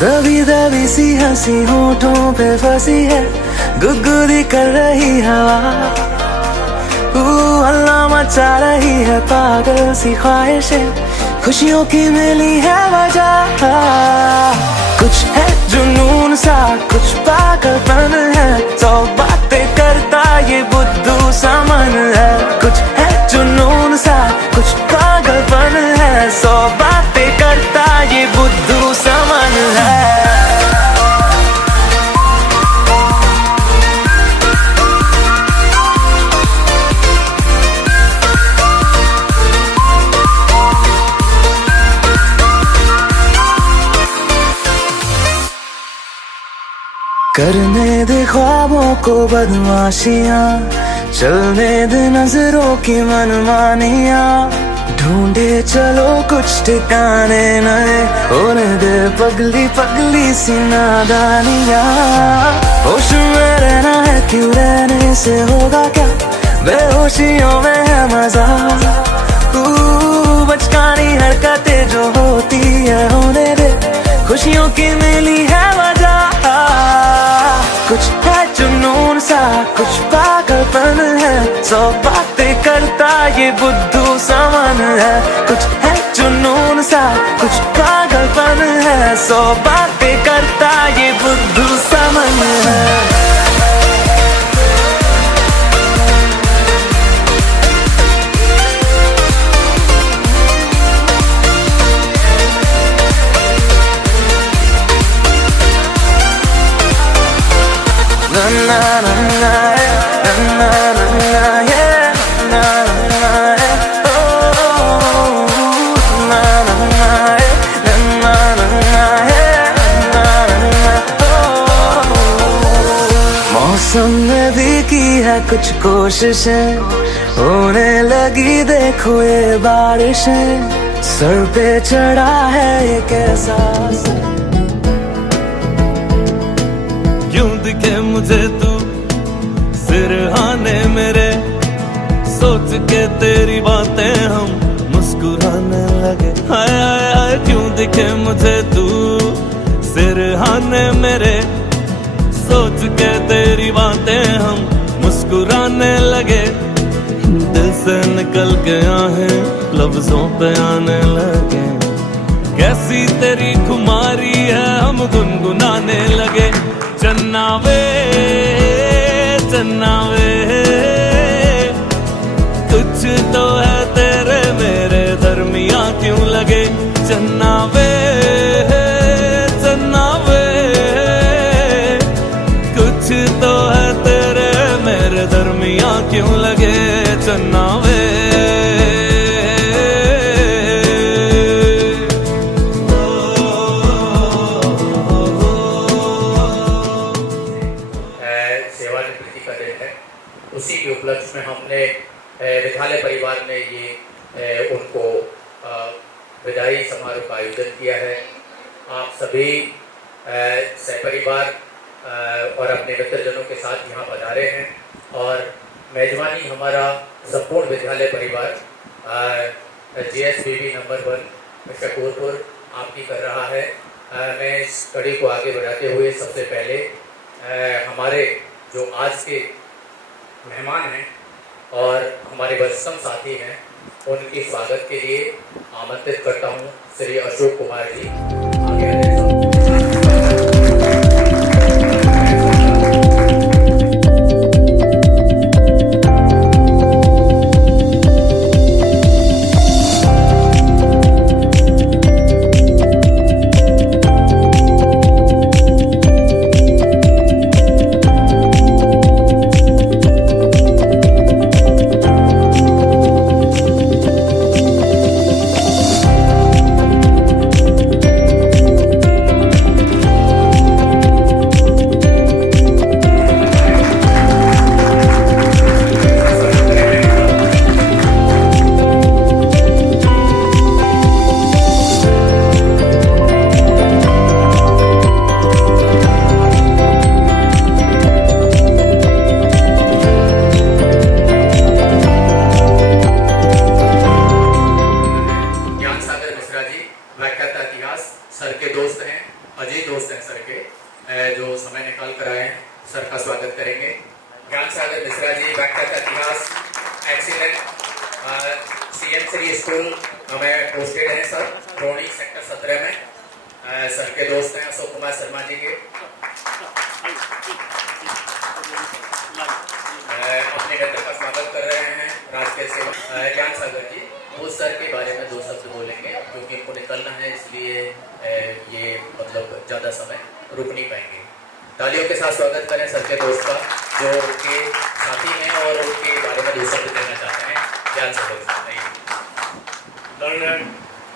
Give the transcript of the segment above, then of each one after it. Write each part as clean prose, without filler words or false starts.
दबी दबी सी हंसी होठों पे फंसी है, गुदगुदी कर रही हवा, हल्ला मचा रही है पागल सी ख्वाहिशें, खुशियों की मिली है वजह। कुछ है जुनून सा, कुछ पागलपन है, सौ बातें करता ये बुद्धू सा मन है। कुछ है जुनून सा, कुछ पागलपन है, सौ बातें करता ये बुद्धू सा मन है। करने दे ख्वाबों को बदमाशियां, चलने दे नजरों की मनमानियां, ढूंढे चलो कुछ ठिकाने नए, होने दे पगली पगली सी नादानियां। होश में रहना है क्यों, रहने से होगा क्या, बेहोशियों में है मजा, बचकानी हरकतें जो होती है होने दे, खुशियों की मिली है वजह। कुछ है जुनून सा, कुछ पागलपन है, सौ बातें करता ये बुद्धू सा मन है। कुछ है जुनून सा, कुछ पागलपन है, सौ बातें करता ये बुद्धू सा मन है। मौसम ने भी की है कुछ कोशिशें, होने लगी देखो ये बारिशें, सर पे चढ़ा है एक एहसास। क्यों दिखे मुझे तू सिरहाने मेरे, सोच के तेरी बातें हम मुस्कुराने लगे। हाय हाय हाय क्यों दिखे मुझे तू सिरहाने मेरे, सोच के तेरी बातें हम मुस्कुराने लगे। दिल से निकल के आहें लफ्जों पे आने लगे, कैसी तेरी खुमारी है हम गुनगुनाने लगे। चन्ना वे कुछ तो है तेरे मेरे दरमिया क्यों लगे। चन्ना वे कुछ तो है तेरे मेरे दरमिया क्यों लगे। चन्ना वे उसी के उपलक्ष्य में हमने विद्यालय परिवार ने ये उनको विदाई समारोह का आयोजन किया है। आप सभी सहपरिवार और अपने मित्रजनों के साथ यहाँ पधारे हैं और मेजबानी हमारा संपूर्ण विद्यालय परिवार GSBB नंबर 1 शकूरपुर आपकी कर रहा है। मैं इस कड़ी को आगे बढ़ाते हुए सबसे पहले हमारे जो आज के मेहमान हैं और हमारे वरिष्ठतम साथी हैं, उनके स्वागत के लिए आमंत्रित करता हूं श्री अशोक कुमार जी। आगे class excellent CM Shri school हमें पोस्टेड है सर, रोणी सेक्टर 17 में। सर के दोस्त हैं अशोक कुमार शर्मा जी के। अपने मित्र का स्वागत कर रहे हैं राष्ट्रीय सेवा ज्ञान सागर जी। वो सर के बारे में 2 शब्द बोलेंगे क्योंकि इनको निकलना है, इसलिए ये मतलब ज़्यादा समय रुक नहीं पाएंगे। तालियों के साथ स्वागत करें सर के दोस्त का, जो उनके साथी हैं और उनके बारे में 2 शब्द कहना चाहते हैं। ज्ञान सागर learned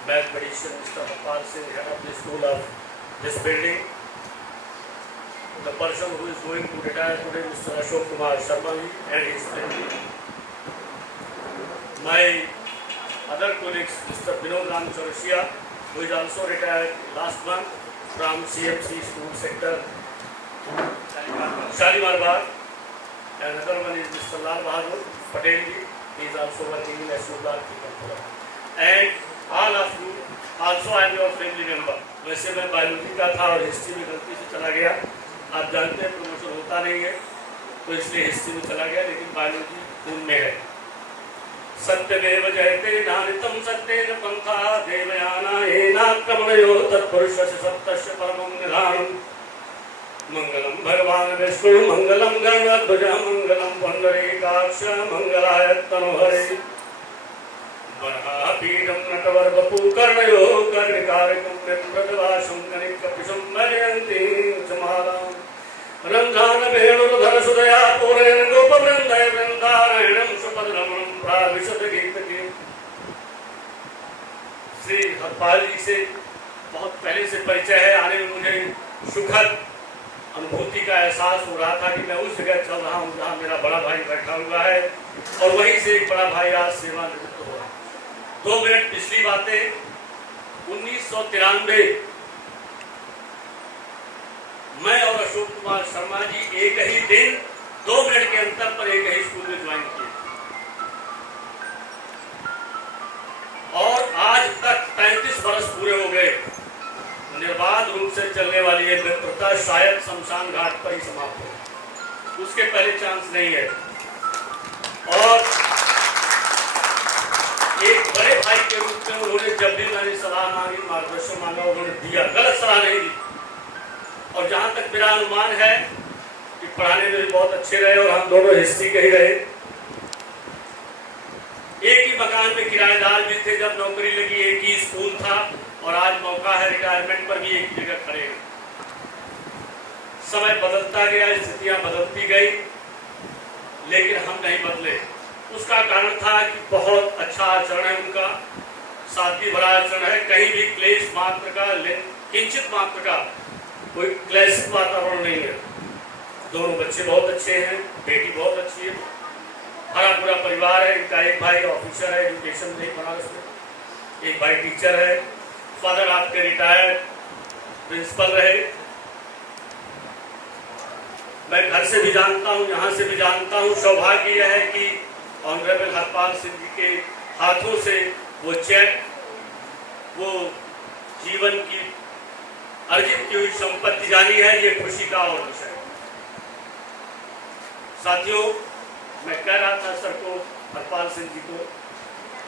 mathematician Mr. Harpal Singh, head of the school of this building. The person who is going to retire today, Mr. Ashok Kumar Sharma ji and his family. My other colleagues, Mr. Vinod Ram Chaurasia, who is also retired last month from CMC school sector, Shalimar Bagh, and another one is Mr. Lal Bahadur Patel ji. He is also working in Ashoka Kikanpura. And all of you, also I am your family member. वैसे मैं biology का था और history में गलती से चला गया। आप जानते हैं प्रमोशन होता नहीं है, तो इसलिए हिस्ट्री में चला गया, लेकिन बायोलॉजी खून में है। सत्यमेव जयते नानितं सत्येन पंथा देवयाना येनाक्रमणयो तत्पुरुषस्य सत्यस्य परमं निधानम्। मंगलम भगवान विष्णु मंगलम गणध्वज मंगलम पुंडरीकाक्ष मंगलाय तनोहरे। वराहपीठं नटवरवपु कर्णयो कर्णिकारकं निम्रतवासं कनिकपिशं मर्यन्ति समालाम्। रंध्रानवेणुधरसुदया पूरेण गोपवृन्दाय वृन्दारण्यं सुपदरमणं प्राविशद्गीतके। श्री हरपाल जी से बहुत पहले से परिचय है। आने में मुझे सुखद अनुभूति का एहसास हो रहा था कि मैं उस जगह चल रहा हूँ जहाँ मेरा बड़ा भाई बैठा हुआ है और वहीं से एक बड़ा भाई आज सेवानिवृत्त हो रहा है। 2 मिनट पिछली बातें। 1993 मैं और अशोक कुमार शर्मा जी एक ही दिन 2 मिनट के अंतर पर एक ही स्कूल में ज्वाइन किए और आज तक 35 वर्ष पूरे हो गए। निर्बाध रूप से चलने वाली ये मित्रता शायद शमशान घाट पर ही समाप्त हो, उसके पहले चांस नहीं है। और एक बड़े भाई के रूप में उन्होंने जब भी मैंने सलाह मांगी, मार्गदर्शन मांगा, उन्होंने दिया, गलत सलाह नहीं दी। और जहां तक मेरा अनुमान है कि पढ़ाने में भी बहुत अच्छे रहे और हम दोनों हिस्ट्री के ही रहे। एक ही मकान में किराएदार भी थे, जब नौकरी लगी एक ही स्कूल था और आज मौका है रिटायरमेंट पर भी एक ही जगह खड़े हैं। समय बदलता गया, स्थितियां बदलती गई, लेकिन हम नहीं बदले। उसका कारण था कि बहुत अच्छा आचरण है उनका, सादगी भरा आचरण है। कहीं भी क्लेश मात्र का, किंचित मात्र का कोई क्लेशित वातावरण नहीं है। दोनों बच्चे बहुत अच्छे हैं, बेटी बहुत अच्छी है, हरा पूरा परिवार है। इनका एक भाई ऑफिसर है एजुकेशन में बनारस में, एक भाई टीचर है, फादर आपके रिटायर्ड प्रिंसिपल रहे। मैं घर से भी जानता हूँ, यहाँ से भी जानता हूँ। सौभाग्य यह है कि ऑनरेबल हरपाल सिंह जी के हाथों से वो चेक, वो जीवन की अर्जित की हुई संपत्ति जानी है, ये खुशी का और विषय। साथियों, मैं कह रहा था सर को, हरपाल सिंह जी को,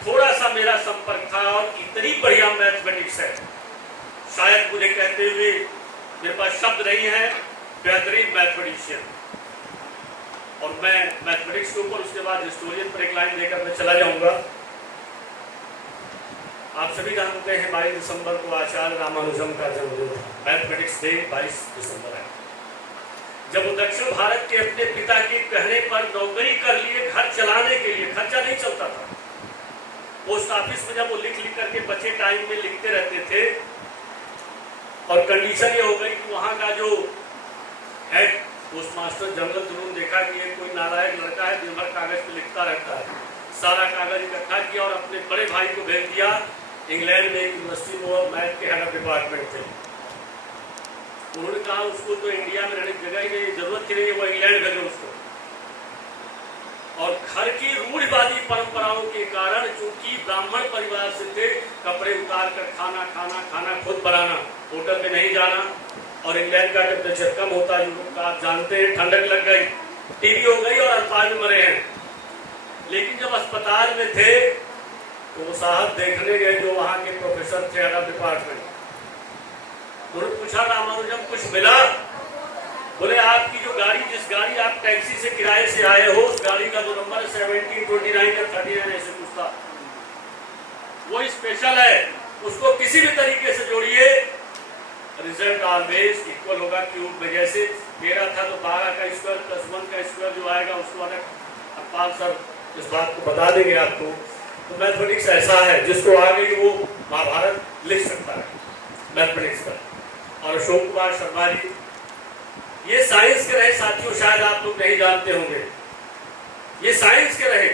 थोड़ा सा मेरा संपर्क था और इतनी बढ़िया मैथमेटिक्स है, शायद मुझे कहते हुए मेरे पास शब्द नहीं है, बेहतरीन मैथमेटिशियन। और मैं मैथमेटिक्स के ऊपर उसके बाद हिस्टोरियन पर एक लाइन देकर मैं चला जाऊंगा। आप सभी जानते हैं 22 दिसंबर को आचार्य रामानुजम का जन्मदिन था। मैथमेटिक्स डे 22 दिसंबर है। जब वो दक्षिण भारत के अपने पिता के कहने पर नौकरी कर लिए, घर चलाने के लिए, खर्चा नहीं चलता था, पोस्ट ऑफिस में जब वो लिख करके बचे टाइम में लिखते रहते थे और कंडीशन ये हो गई कि वहाँ का जो हेड पोस्ट मास्टर जनरल जुनून देखा कि ये कोई नालायक लड़का है, दिन भर कागज पे लिखता रहता है। सारा कागज इकट्ठा किया और अपने बड़े भाई को भेज दिया इंग्लैंड में, एक यूनिवर्सिटी में वो मैथ के हेड ऑफ डिपार्टमेंट थे। उन्होंने कहा उसको तो इंडिया में रहने की जगह ही नहीं, जरूरत ही नहीं है, वो इंग्लैंड भेजो उसको। और घर की रूढ़िवादी परंपराओं के कारण, चूंकि ब्राह्मण परिवार से थे, कपड़े उतार कर खाना खाना, खाना खुद बनाना, होटल में नहीं जाना। और इंग्लैंड का टेम्परेचर कम होता है, यूरोप का आप जानते हैं, ठंडक लग गई, टीबी हो गई और अल्पाल में मरे हैं। जब अस्पताल में थे तो वो साहब देखने गए जो वहाँ के प्रोफेसर थे हेड ऑफ डिपार्टमेंट। उन्होंने पूछा रामानुजम कुछ मिला? बोले आपकी जो गाड़ी, जिस गाड़ी आप टैक्सी से किराए से आए हो, उस गाड़ी का जो नंबर 1729 या 39 ऐसे कुछ था, वो स्पेशल है, उसको किसी भी तरीके से जोड़िए, रिजल्ट ऑलवेज इक्वल होगा क्यूब में। जैसे मेरा था तो 12 का स्क्वायर प्लस 1 का स्क्वायर जो आएगा उसको अलग अखबार सर इस बात को बता देंगे आपको। तो मैथमेटिक्स ऐसा है जिसको आ गई वो महाभारत लिख सकता है मैथमेटिक्स का। और अशोक कुमार शर्मा जी ये साइंस के रहे साथियों, शायद आप लोग नहीं जानते होंगे, ये साइंस के रहे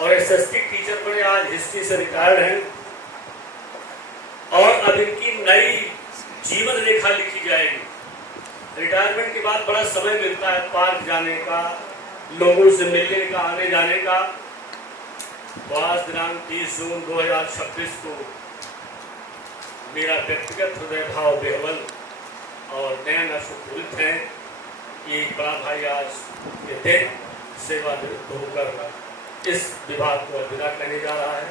और एसएसटी टीचर बने, आज हिस्ट्री से रिटायर्ड हैं। और अब इनकी नई जीवन रेखा लिखी जाएगी। रिटायरमेंट के बाद बड़ा समय मिलता है पार्क जाने का, लोगों से मिलने का, आने जाने का। तो आज दिनांक 30 जून 2026 को मेरा व्यक्तिगत हृदय भाव बेहवल और नयन अश्रुपूरित है। ये बड़ा भाई आज ये दिन सेवानिवृत्त होकर इस विभाग को अलविदा कहने जा रहा है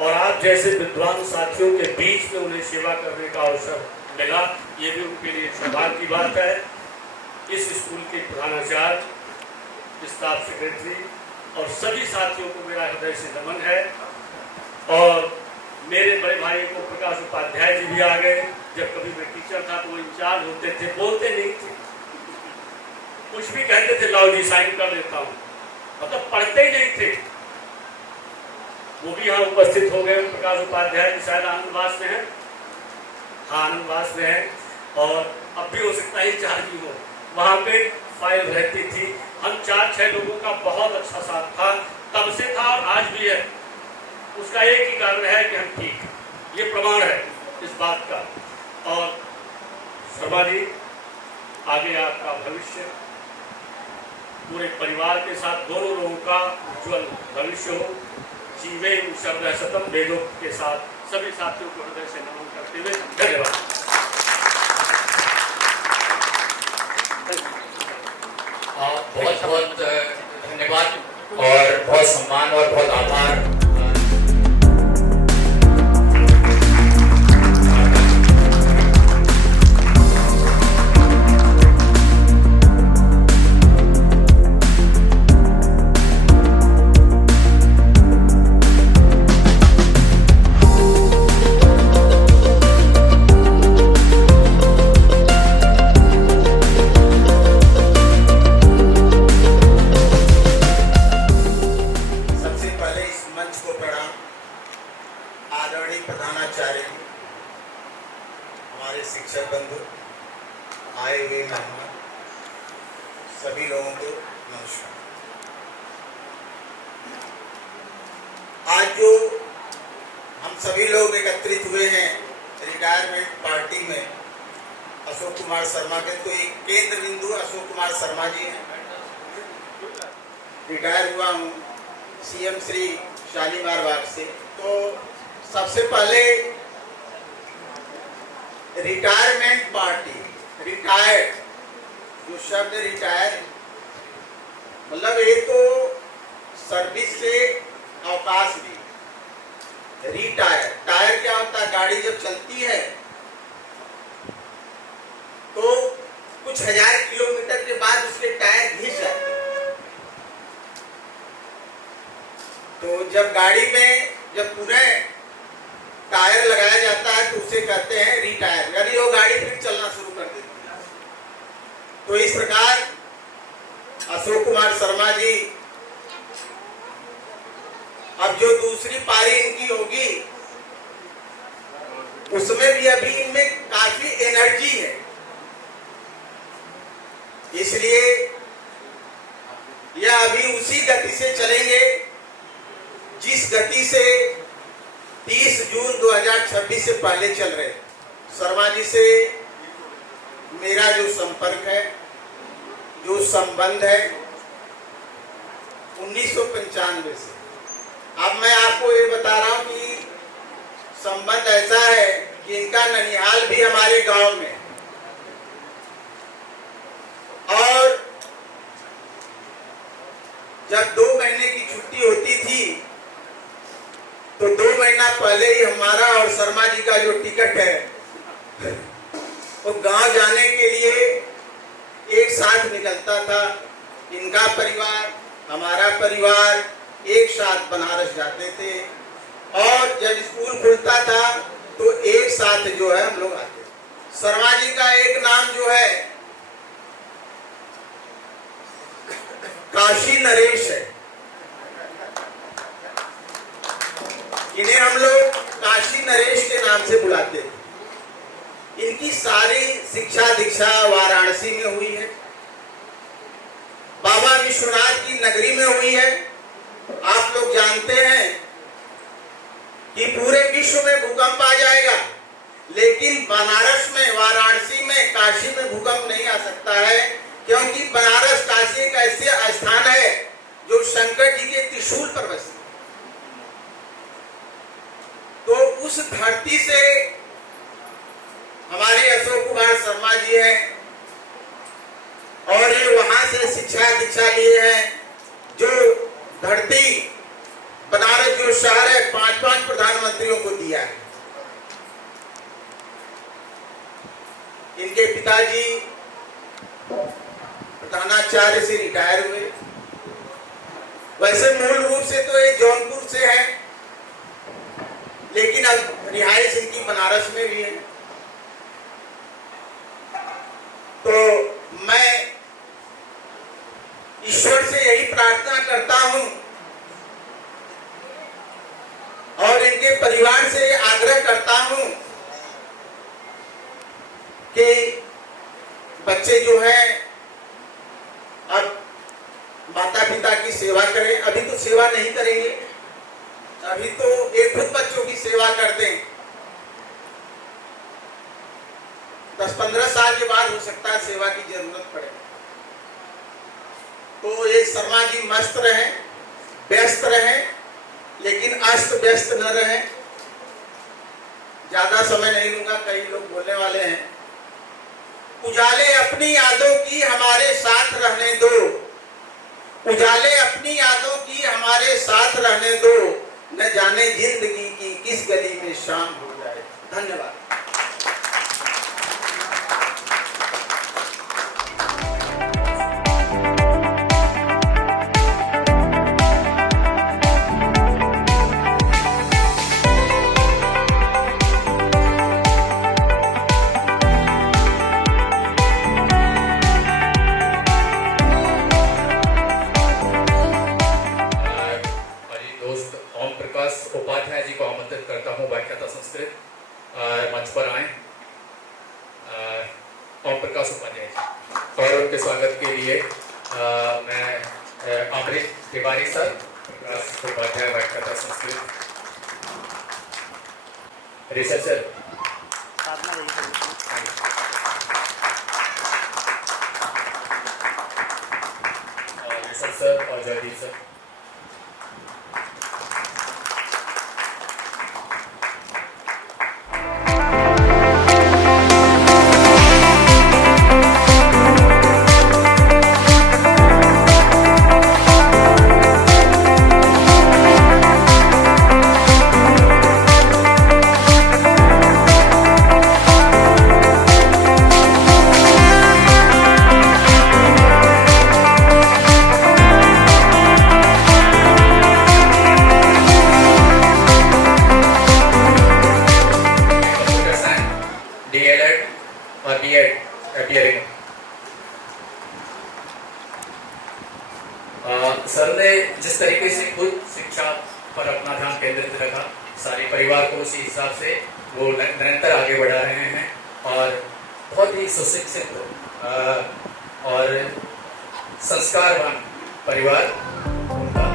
और आप जैसे विद्वान साथियों के बीच में उन्हें सेवा करने का अवसर मिला, ये भी उनके लिए सौभाग्य की बात है। इस स्कूल के प्रधानाचार्य, स्टाफ सेक्रेटरी और सभी साथियों को मेरा हृदय से नमन है। और मेरे बड़े भाई को प्रकाश उपाध्याय जी भी आ गए। जब कभी मैं टीचर था तो वो इंचार्ज होते थे, बोलते नहीं थे, कुछ भी कहते थे लाओ जी साइन कर देता हूँ, मतलब पढ़ते ही नहीं थे। वो भी यहाँ उपस्थित हो गए। प्रकाश उपाध्याय जी शायद आनंदवास में है, हाँ आनंदवास में है और अब भी हो सकता है इंचार्ज ही हो। वहाँ पे फाइल रहती थी। हम 4-6 लोगों का बहुत अच्छा साथ था, तब से था और आज भी है। उसका एक ही कारण है कि हम ठीक हैं, ये प्रमाण है इस बात का। और शर्मा जी आगे आपका भविष्य पूरे परिवार के साथ दोनों लोगों का उज्ज्वल भविष्य हो। जीवे शब्द शतम वेदों के साथ सभी साथियों को हृदय से नमन करते हुए धन्यवाद। बहुत बहुत धन्यवाद और बहुत सम्मान और बहुत आभार। शिक्षक बंधु, आए हुए मेहमान, सभी लोगों को नमस्कार। आज जो हम सभी लोग एकत्रित हुए हैं रिटायरमेंट पार्टी में अशोक कुमार शर्मा के, तो एक केंद्र बिंदु अशोक कुमार शर्मा जी हैं। रिटायर हुआ हूँ सीएम श्री शालीमार बाग से। तो सबसे पहले रिटायरमेंट पार्टी, रिटायर्ड जो शब्द रिटायर मतलब ये तो सर्विस से अवकाश भी। रिटायर, टायर क्या होता है? गाड़ी जब चलती है तो कुछ हजार किलोमीटर के बाद उसके टायर घिस जाते हैं। तो जब गाड़ी में जब पूरे टायर लगाया जाता है तो उसे कहते हैं रिटायर, यानी वो गाड़ी फिर चलना शुरू कर देती है। तो इस प्रकार अशोक कुमार शर्मा जी अब जो दूसरी पारी इनकी होगी उसमें भी अभी इनमें काफी एनर्जी है, इसलिए यह अभी उसी गति से चलेंगे जिस गति से 30 जून 2026 से पहले चल रहे। शर्मा जी से मेरा जो संपर्क है, जो संबंध है 1995 से। अब मैं आपको ये बता रहा हूँ कि संबंध ऐसा है कि इनका ननिहाल भी हमारे गांव में, और जब 2 महीने की छुट्टी होती थी तो 2 महीना पहले ही हमारा और शर्मा जी का जो टिकट है वो गांव जाने के लिए एक साथ निकलता था। इनका परिवार हमारा परिवार एक साथ बनारस जाते थे और जब स्कूल खुलता था तो एक साथ जो है हम लोग आते थे। शर्मा जी का एक नाम जो है काशी नरेश है। इन्हें हम लोग काशी नरेश के नाम से बुलाते थे। इनकी सारी शिक्षा दीक्षा वाराणसी में हुई है, बाबा विश्वनाथ की नगरी में हुई है। आप लोग जानते हैं कि पूरे विश्व में भूकंप आ जाएगा, लेकिन बनारस में, वाराणसी में, काशी में भूकंप नहीं आ सकता है, क्योंकि बनारस काशी एक ऐसे स्थान है जो शंकर जी के त्रिशूल पर बसी। तो उस धरती से हमारे अशोक कुमार शर्मा जी हैं और ये वहां से शिक्षा दीक्षा लिए हैं। जो धरती बनारस जो शहर है 5 प्रधानमंत्रियों को दिया है। इनके पिताजी प्रधानाचार्य से रिटायर हुए। वैसे मूल रूप से तो ये जौनपुर से है, लेकिन अब रिहाइश इनकी बनारस में भी है। तो मैं ईश्वर से यही प्रार्थना करता हूं और इनके परिवार से आग्रह करता हूं कि बच्चे जो हैं अब माता पिता की सेवा करें। अभी तो सेवा नहीं करेंगे, अभी तो एक खुद बच्चों की सेवा कर दें। 10-15 साल के बाद हो सकता है सेवा की जरूरत पड़े। तो ये शर्मा जी मस्त रहें, व्यस्त रहें, लेकिन अस्त व्यस्त न रहें। ज्यादा समय नहीं लूंगा, कई लोग बोलने वाले हैं। उजाले अपनी यादों की हमारे साथ रहने दो, उजाले अपनी यादों की हमारे साथ रहने दो, न जाने जिंदगी की किस गली में शाम हो जाए। धन्यवाद। उपाध्याय जी को आमंत्रित करता हूँ व्याख्याता संस्कृत मंच पर आए। ओम प्रकाश उपाध्याय जी, और उनके स्वागत के लिए मैं अमृत तिवारी सर, प्रकाश उपाध्याय व्याख्याता संस्कृत, रिसर्चर सर और जयदीप सर। सर ने जिस तरीके से खुद शिक्षा पर अपना ध्यान केंद्रित रखा, सारे परिवार को उसी हिसाब से वो निरंतर आगे बढ़ा रहे हैं और बहुत ही सुशिक्षित और संस्कारवान परिवार उनका।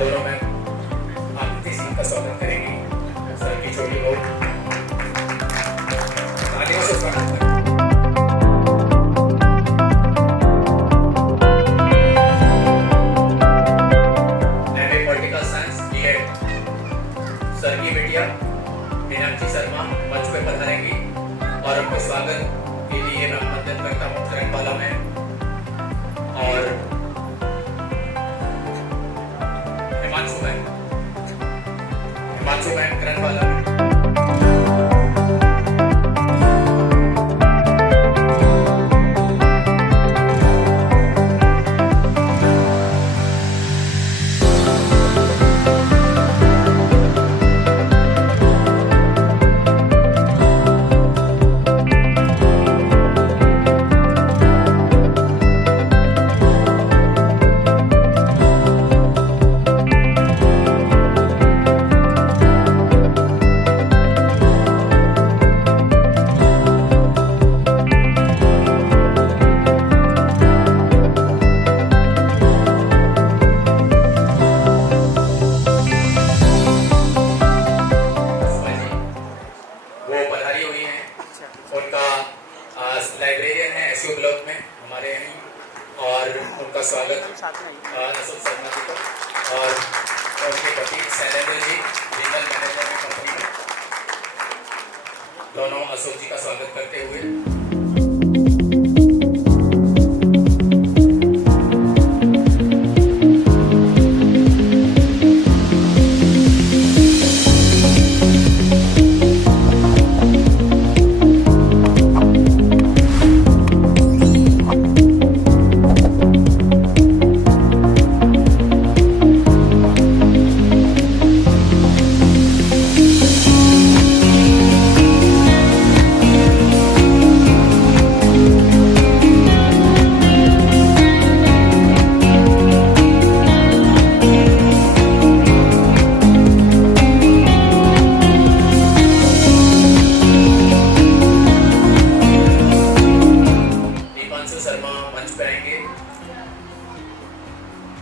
दोनों में आकृति सिंह का स्वागत करेंगे। सर की छोटी बहू तालियों से स्वागत करें। ब्लॉक में हमारे यहाँ, और उनका स्वागत अशोक शर्मा जी को और उनके पति शैलेंद्र जी जनरल मैनेजर में कंपनी में, दोनों अशोक जी का स्वागत करते हुए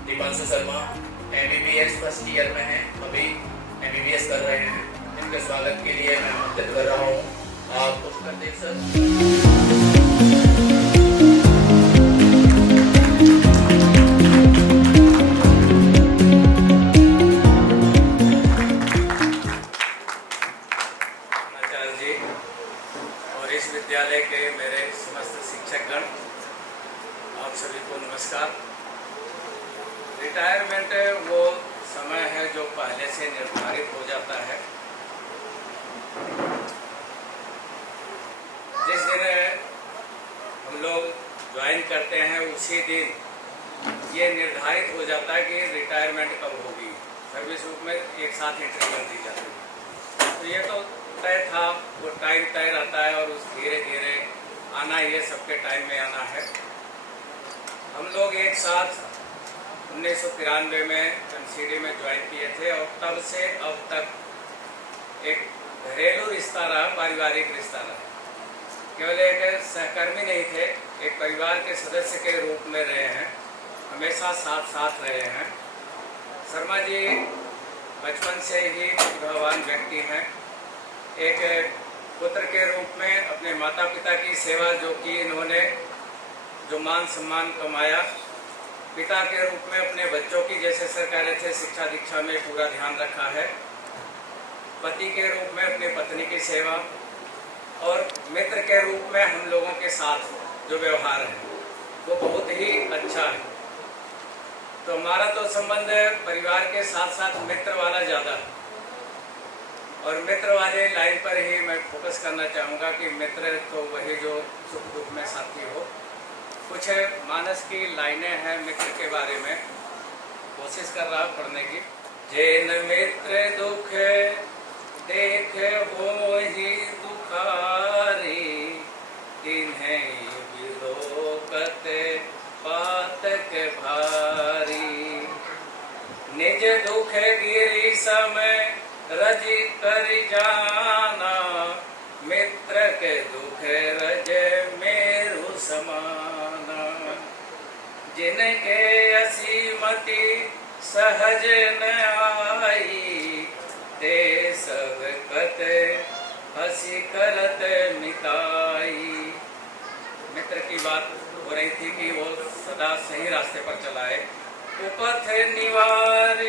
Deepanshu Sharma MBBS first year में हैं, अभी MBBS कर रहे हैं। इनके स्वागत के लिए मैं आमंत्रित कर रहा हूँ। आप पुष्कर देव सर। आचार्य जी और इस विद्यालय के मेरे समस्त शिक्षकगण, आप सभी को नमस्कार। रिटायरमेंट वो समय है जो पहले से निर्धारित हो जाता है। जिस दिन हम लोग ज्वाइन करते हैं उसी दिन ये निर्धारित हो जाता है कि रिटायरमेंट कब होगी। सर्विस बुक में एक साथ एंट्री कर दी जाती है। तो ये तो तय था, वो टाइम तय रहता है और उस धीरे धीरे आना, ये सबके टाइम में आना है। हम लोग एक साथ 1993 में MCD में ज्वाइन किए थे और तब से अब तक एक घरेलू रिश्ता रहा, पारिवारिक रिश्ता रहा। केवल एक सहकर्मी नहीं थे, एक परिवार के सदस्य के रूप में रहे हैं, हमेशा साथ साथ रहे हैं। शर्मा जी बचपन से ही भगवान व्यक्ति हैं। एक पुत्र के रूप में अपने माता पिता की सेवा जो की इन्होंने, जो मान सम्मान कमाया, पिता के रूप में अपने बच्चों की जैसे सरकारी थे शिक्षा दीक्षा में पूरा ध्यान रखा है, पति के रूप में अपनी पत्नी की सेवा, और मित्र के रूप में हम लोगों के साथ जो व्यवहार है वो बहुत ही अच्छा है। तो हमारा तो संबंध परिवार के साथ साथ मित्र वाला ज़्यादा है, और मित्र वाले लाइन पर ही मैं फोकस करना चाहूँगा कि मित्र तो वही जो सुख दुख में साथी हो। कुछ मानस की लाइनें हैं मित्र के बारे में, कोशिश कर रहा पढ़ने की। जैन मित्र दुख देख हो ही दुखारी, तिन्हें विलोकत पातक भारी। निज दुख गिरी समय रज कर जाना, मित्र के दुख रज मेरु समाना। जिनके असीमति सहज न आई, ते सब कत हसी करत मिताई। मित्र की बात हो रही थी कि वो सदा सही रास्ते पर चलाए। उपथ निवार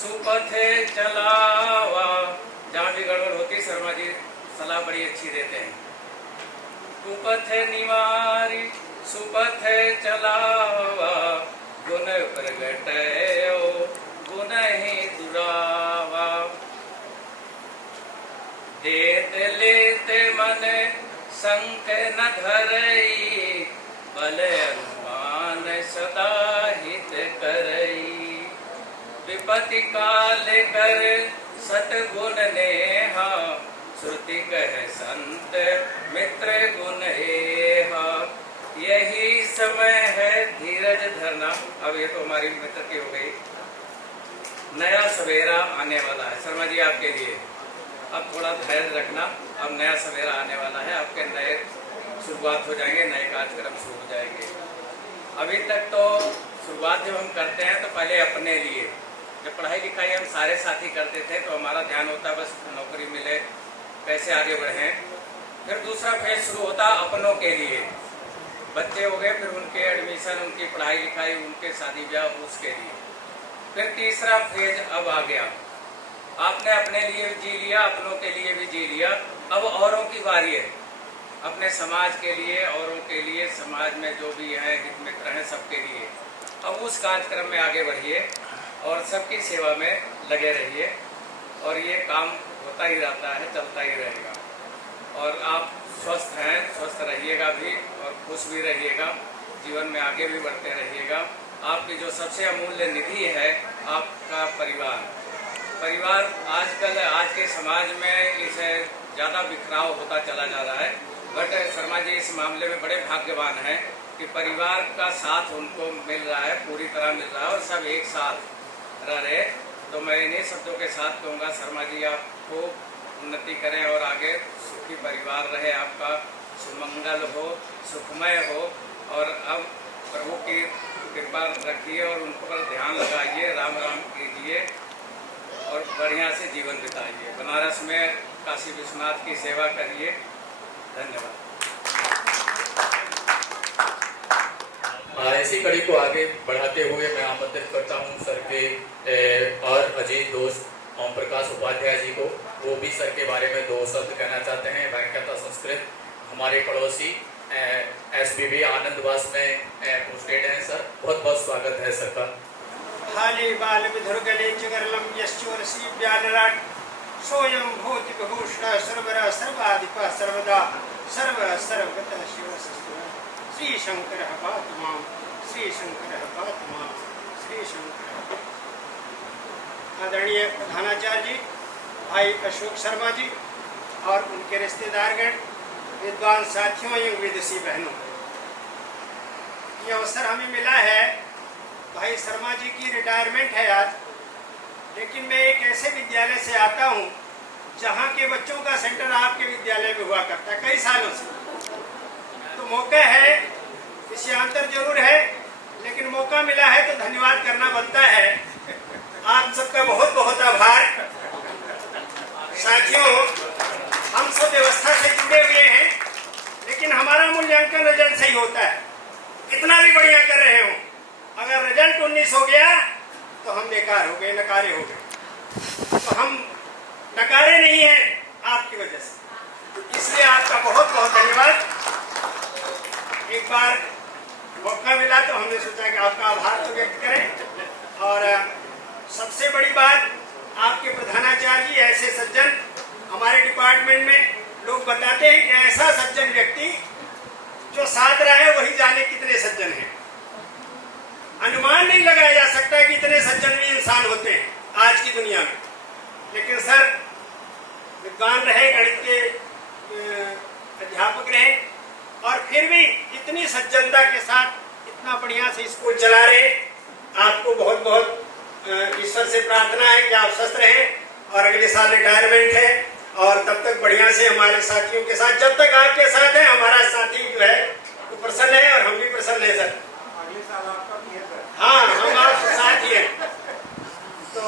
सुपथ चलावा, जहाँ भी गड़बड़ होती शर्मा जी सलाह बड़ी अच्छी देते हैं। कुपथ निवारी सुपथ चलावा, गुण प्रगटयो गुण ही दुरावा। देत लेत मन संक न धरई, बल अनुमान सदा हित करई। विपत्ति काल कर सतगुण नेहा, श्रुति कह संत मित्र गुण एहा। यही समय है धीरज धरना। अब ये तो हमारी मित्र की हो गई। नया सवेरा आने वाला है शर्मा जी आपके लिए, अब थोड़ा धैर्य रखना। अब नया सवेरा आने वाला है, आपके नए शुरुआत हो जाएंगे, नए कार्यक्रम शुरू हो जाएंगे। अभी तक तो शुरुआत जब हम करते हैं तो पहले अपने लिए, जब पढ़ाई लिखाई हम सारे साथी करते थे तो हमारा ध्यान होता बस नौकरी मिले, कैसे आगे बढ़ें। फिर दूसरा फेज शुरू होता अपनों के लिए, बच्चे हो गए, फिर उनके एडमिशन, उनकी पढ़ाई लिखाई, उनके शादी ब्याह, उसके लिए। फिर तीसरा फेज अब आ गया, आपने अपने लिए जी लिया, अपनों के लिए भी जी लिया, अब औरों की बारी है, अपने समाज के लिए, औरों के लिए, समाज में जो भी हैं हित मित्र हैं सबके लिए। अब उस कार्यक्रम में आगे बढ़िए और सबकी सेवा में लगे रहिए और ये काम होता ही रहता है, चलता ही रहेगा। और आप स्वस्थ हैं, स्वस्थ रहिएगा भी और खुश भी रहिएगा, जीवन में आगे भी बढ़ते रहिएगा। आपकी जो सबसे अमूल्य निधि है आपका परिवार। परिवार आजकल आज के समाज में इसे ज़्यादा बिखराव होता चला जा रहा है, बट शर्मा जी इस मामले में बड़े भाग्यवान हैं कि परिवार का साथ उनको मिल रहा है, पूरी तरह मिल रहा है और सब एक साथ रह रहे। तो मैं इन्हीं शब्दों के साथ कहूँगा, शर्मा जी आपको उन्नति करें और आगे सुखी परिवार रहे, आपका सुमंगल हो, सुखमय हो। और अब प्रभु की कृपा रखिए और उन पर ध्यान लगाइए, राम राम कीजिए और बढ़िया से जीवन बिताइए। बनारस में काशी विश्वनाथ की सेवा करिए। धन्यवाद। इसी कड़ी को आगे बढ़ाते हुए मैं आमंत्रित करता हूं सर के और अजीत दोस्त ओम प्रकाश उपाध्याय जी को। वो भी सर के बारे में 2 शब्द कहना चाहते हैं। व्याख्याता संस्कृत हमारे पड़ोसी SBB आनंदवास में पोस्टेड हैं सर। बहुत बहुत स्वागत है सर का। हाले बाल विधुर्गले जगरलम यश्चोर श्री व्यालराट सोयम भूति विभूषण सर्वरा सर्वाधिपा सर्वदा सर्व सर्वगत शिव श्री शंकर पात्मा श्री शंकर पात्मा श्री शंकर। आदरणीय प्रधानाचार्य जी, भाई अशोक शर्मा जी और उनके रिश्तेदारगण, विद्वान साथियों एवं विदेशी बहनों, ये अवसर हमें मिला है। भाई शर्मा जी की रिटायरमेंट है आज, लेकिन मैं एक ऐसे विद्यालय से आता हूँ जहाँ के बच्चों का सेंटर आपके विद्यालय में हुआ करता है कई सालों से। तो मौका है, विषयांतर जरूर है, लेकिन मौका मिला है तो धन्यवाद करना बनता है। आप सबका बहुत बहुत आभार। साथियों, हम सब व्यवस्था से जुड़े हुए हैं, लेकिन हमारा मूल्यांकन रिजल्ट से ही होता है। कितना भी बढ़िया कर रहे हो, अगर रिजल्ट 19 हो गया तो हम बेकार हो गए, नकारे हो गए। तो हम नकारे नहीं हैं आपकी वजह से, इसलिए आपका बहुत बहुत धन्यवाद। एक बार मौका मिला तो हमने सोचा कि आपका आभार तो व्यक्त करें। और सबसे बड़ी बात, आपके प्रधानाचार्य जी ऐसे सज्जन, हमारे डिपार्टमेंट में लोग बताते हैं कि ऐसा सज्जन व्यक्ति जो साथ रहा है वही जाने कितने सज्जन हैं। अनुमान नहीं लगाया जा सकता कि इतने सज्जन भी इंसान होते हैं आज की दुनिया में। लेकिन सर विद्वान रहे, गणित के अध्यापक रहे और फिर भी इतनी सज्जनता के साथ इतना बढ़िया से स्कूल चला रहे। आपको बहुत बहुत ईश्वर से प्रार्थना है कि आप स्वस्थ रहें और अगले साल रिटायरमेंट है और तब तक बढ़िया से हमारे साथियों के साथ, जब तक आपके साथ है हमारा साथी जो है वो प्रसन्न है और हम भी प्रसन्न है सर। अगले साल आपका भी है सर। हाँ, हम आपके साथ ही हैं। तो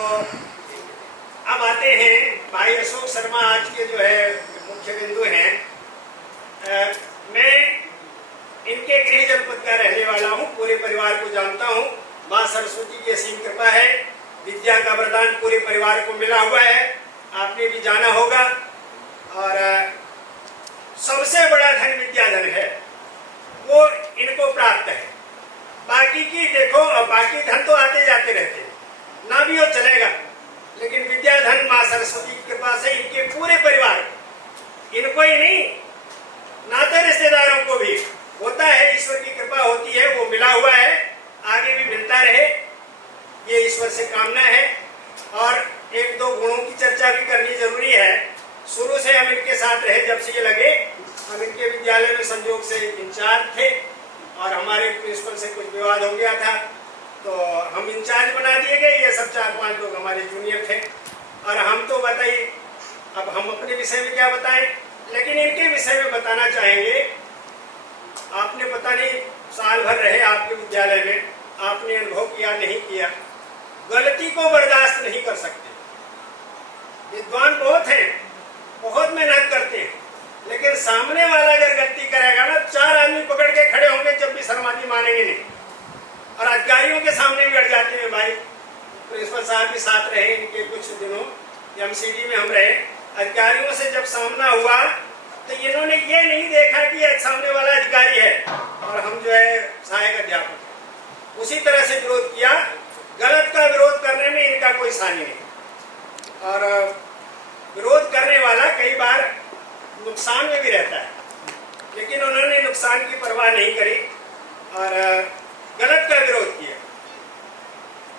अब आते हैं भाई अशोक शर्मा, आज के जो है मुख्य बिंदु हैं। मैं इनके गृह जनपद का रहने वाला हूँ, पूरे परिवार को जानता हूँ। माँ सरस्वती की असीम कृपा है, विद्या का वरदान पूरे परिवार को मिला हुआ है, आपने भी जाना होगा। और सबसे बड़ा धन विद्याधन है, वो इनको प्राप्त है। बाकी की देखो, बाकी धन तो आते जाते रहते हैं, ना भी हो चलेगा, लेकिन विद्याधन माँ सरस्वती की कृपा से इनके पूरे परिवार, इनको ही नहीं नाते रिश्तेदारों को भी होता है, ईश्वर की कृपा होती है, वो मिला हुआ है, आगे भी मिलता रहे, ये ईश्वर से कामना है। और 1-2 गुणों की चर्चा भी करनी जरूरी है। शुरू से हम इनके साथ रहे, जब से ये लगे, हम इनके विद्यालय में संयोग से इंचार्ज थे और हमारे प्रिंसिपल से कुछ विवाद हो गया था, तो हम इंचार्ज बना दिए गए। ये सब 4-5 लोग हमारे जूनियर थे और हम तो बताइए, अब हम अपने विषय में क्या बताएं, लेकिन इनके विषय में बताना चाहेंगे। आपने पता नहीं साल भर रहे आपके विद्यालय में, आपने अनुभव किया नहीं किया, गलती को बर्दाश्त नहीं कर सकते। विद्वान बहुत हैं, बहुत मेहनत करते हैं, लेकिन सामने वाला अगर गलती करेगा ना, 4 आदमी पकड़ के खड़े होंगे जब भी शर्मा जी मानेंगे नहीं। और अधिकारियों के सामने भी अड़ जाते हैं भाई। प्रिंसिपल साहब भी साथ रहे इनके कुछ दिनों, एमसीडी में हम रहे। अधिकारियों से जब सामना हुआ तो इन्होंने ये नहीं देखा कि सामने वाला अधिकारी है और हम जो है सहायक अध्यापक, उसी तरह से विरोध किया। गलत का विरोध करने में इनका कोई सानी नहीं, और विरोध करने वाला कई बार नुकसान में भी रहता है, लेकिन उन्होंने नुकसान की परवाह नहीं करी और गलत का विरोध किया।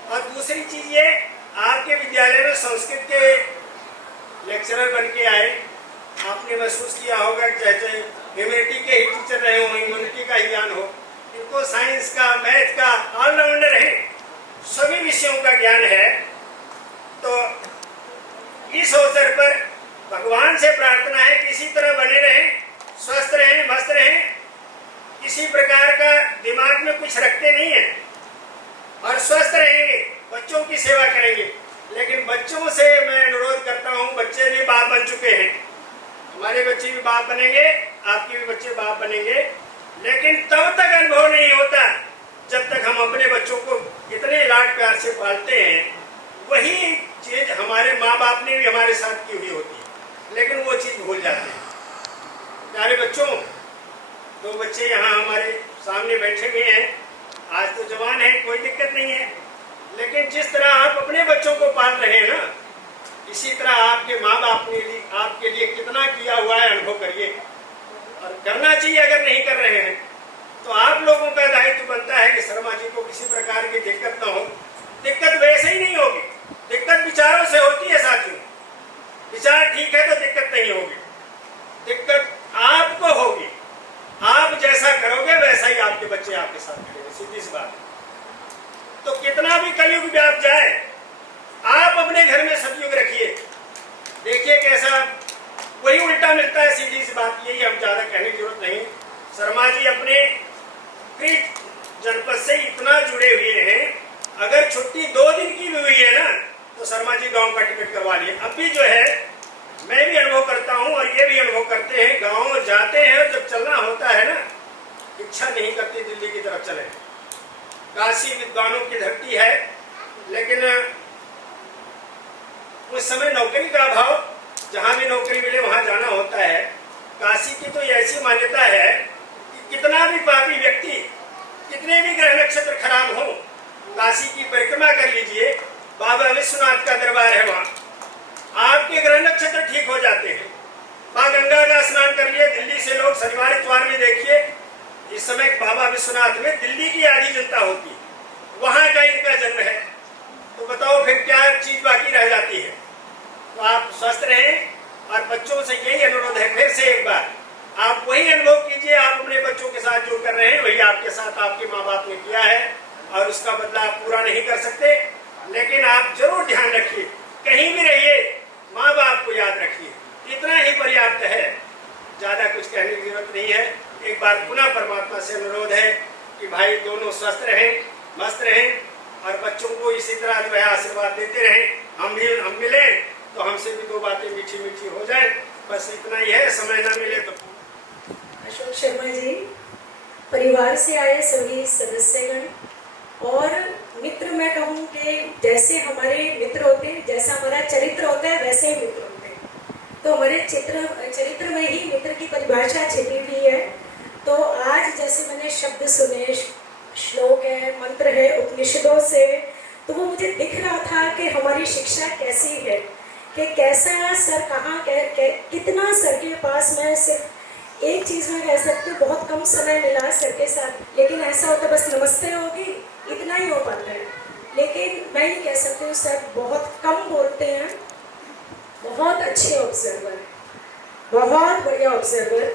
और दूसरी चीज ये, आपके विद्यालय में संस्कृत के लेक्चरर बन के आए, आपने महसूस किया होगा चाहे ह्यूमैनिटी के ही टीचर रहे हो, ह्यूमैनिटी का ही ज्ञान हो, इनको साइंस का, मैथ का ऑलराउंडर है, सभी विषयों का ज्ञान है। तो इस अवसर पर भगवान से प्रार्थना है कि इसी तरह बने रहें, स्वस्थ रहें, मस्त रहें, किसी प्रकार का दिमाग में कुछ रखते नहीं है और स्वस्थ रहेंगे, बच्चों की सेवा करेंगे। लेकिन बच्चों से मैं अनुरोध करता हूँ, बच्चे भी बाप बन चुके हैं, हमारे बच्चे भी बाप बनेंगे, आपके भी बच्चे बाप बनेंगे, लेकिन तब तक अनुभव नहीं होता जब तक हम अपने बच्चों को इतने लाड प्यार से पालते हैं। वही चीज हमारे माँ बाप ने भी हमारे साथ की हुई होती है, लेकिन वो चीज भूल जाते हैं। प्यारे बच्चों, 2 बच्चे यहाँ हमारे सामने बैठे हुए हैं, आज तो जवान है, कोई दिक्कत नहीं है, लेकिन जिस तरह आप अपने बच्चों को पाल रहे हैं ना, इसी तरह आपके माँ बाप ने भी आपके लिए कितना किया हुआ है, अनुभव करिए। और करना चाहिए, अगर नहीं कर रहे हैं तो आप लोगों का दायित्व बनता है कि शर्मा जी को किसी प्रकार की दिक्कत ना हो। दिक्कत वैसे ही नहीं होगी, दिक्कत विचारों से होती है साथियों। विचार ठीक है तो दिक्कत नहीं होगी, दिक्कत आपको होगी। आप जैसा करोगे वैसा ही आपके बच्चे आपके साथ करेंगे, सीधी सी बात। तो कितना भी कलयुग व्याप जाए, आप अपने घर में सतयुग रखिए, देखिए कैसा वही उल्टा मिलता है, सीधी सी बात। यही हम ज्यादा कहने की जरूरत नहीं। शर्मा जी अपने क्रीट जनपद से इतना जुड़े हुए हैं, अगर छुट्टी 2 दिन की भी हुई है ना, तो शर्मा जी गांव का टिकट करवा लिए। अब भी जो है मैं भी अनुभव करता हूं और ये भी अनुभव करते हैं, गांव जाते हैं और जब चलना होता है ना, इच्छा नहीं करती दिल्ली की तरफ चले। काशी विद्वानों की धरती है, लेकिन उस समय नौकरी का अभाव, जहां भी नौकरी मिले वहां जाना होता है। काशी की तो ऐसी मान्यता है कि कितना भी पापी व्यक्ति, कितने भी ग्रह नक्षत्र खराब हो, काशी की परिक्रमा कर लीजिए, बाबा विश्वनाथ का दरबार है वहां, आपके ग्रह नक्षत्र ठीक हो जाते हैं। माँ गंगा का स्नान कर लिए, दिल्ली से लोग शनिवार इतवार में देखिए, इस समय बाबा विश्वनाथ में दिल्ली की आधी जनता होती है, वहां का इनका जन्म है। तो बताओ फिर क्या चीज बाकी रह जाती है। तो आप स्वस्थ रहें, और बच्चों से यही अनुरोध है, फिर से एक बार आप वही अनुभव कीजिए, आप अपने बच्चों के साथ जो कर रहे हैं वही आपके साथ आपके माँ बाप ने किया है, और उसका बदला आप पूरा नहीं कर सकते, लेकिन आप जरूर ध्यान रखिए, कहीं भी रहिए माँ बाप को याद रखिए, इतना ही पर्याप्त है, ज्यादा कुछ कहने की जरूरत नहीं है। एक बार पुनः परमात्मा से अनुरोध है कि भाई दोनों स्वस्थ रहें, मस्त रहें, और बच्चों को इसी तरह जो है आशीर्वाद देते रहें। हम मिले तो हमसे भी 2 बातें मीठी मीठी हो जाए, बस इतना ही है। समय ना मिले तो अशोक शर्मा जी, परिवार से आए सभी सदस्यगण और मित्र, मैं कहूँ कि जैसे हमारे मित्र होते हैं, जैसा हमारा चरित्र होता है वैसे ही मित्र होते हैं। तो हमारे चरित्र में ही मित्र की परिभाषा छिपी हुई है। तो आज जैसे मैंने शब्द सुने, श्लोक है, मंत्र है उपनिषदों से, तो वो मुझे दिख रहा था कि हमारी शिक्षा कैसी है, कि कैसा सर कहाँ कितना सर के पास। मैं सिर्फ एक चीज़ में कह सकती हूँ, बहुत कम समय मिला सर के साथ, लेकिन ऐसा होता बस नमस्ते होगी, इतना ही हो पाता है। लेकिन मैं ये कह सकती हूँ सर बहुत कम बोलते हैं, बहुत अच्छे ऑब्जर्वर, बहुत बढ़िया ऑब्जर्वर।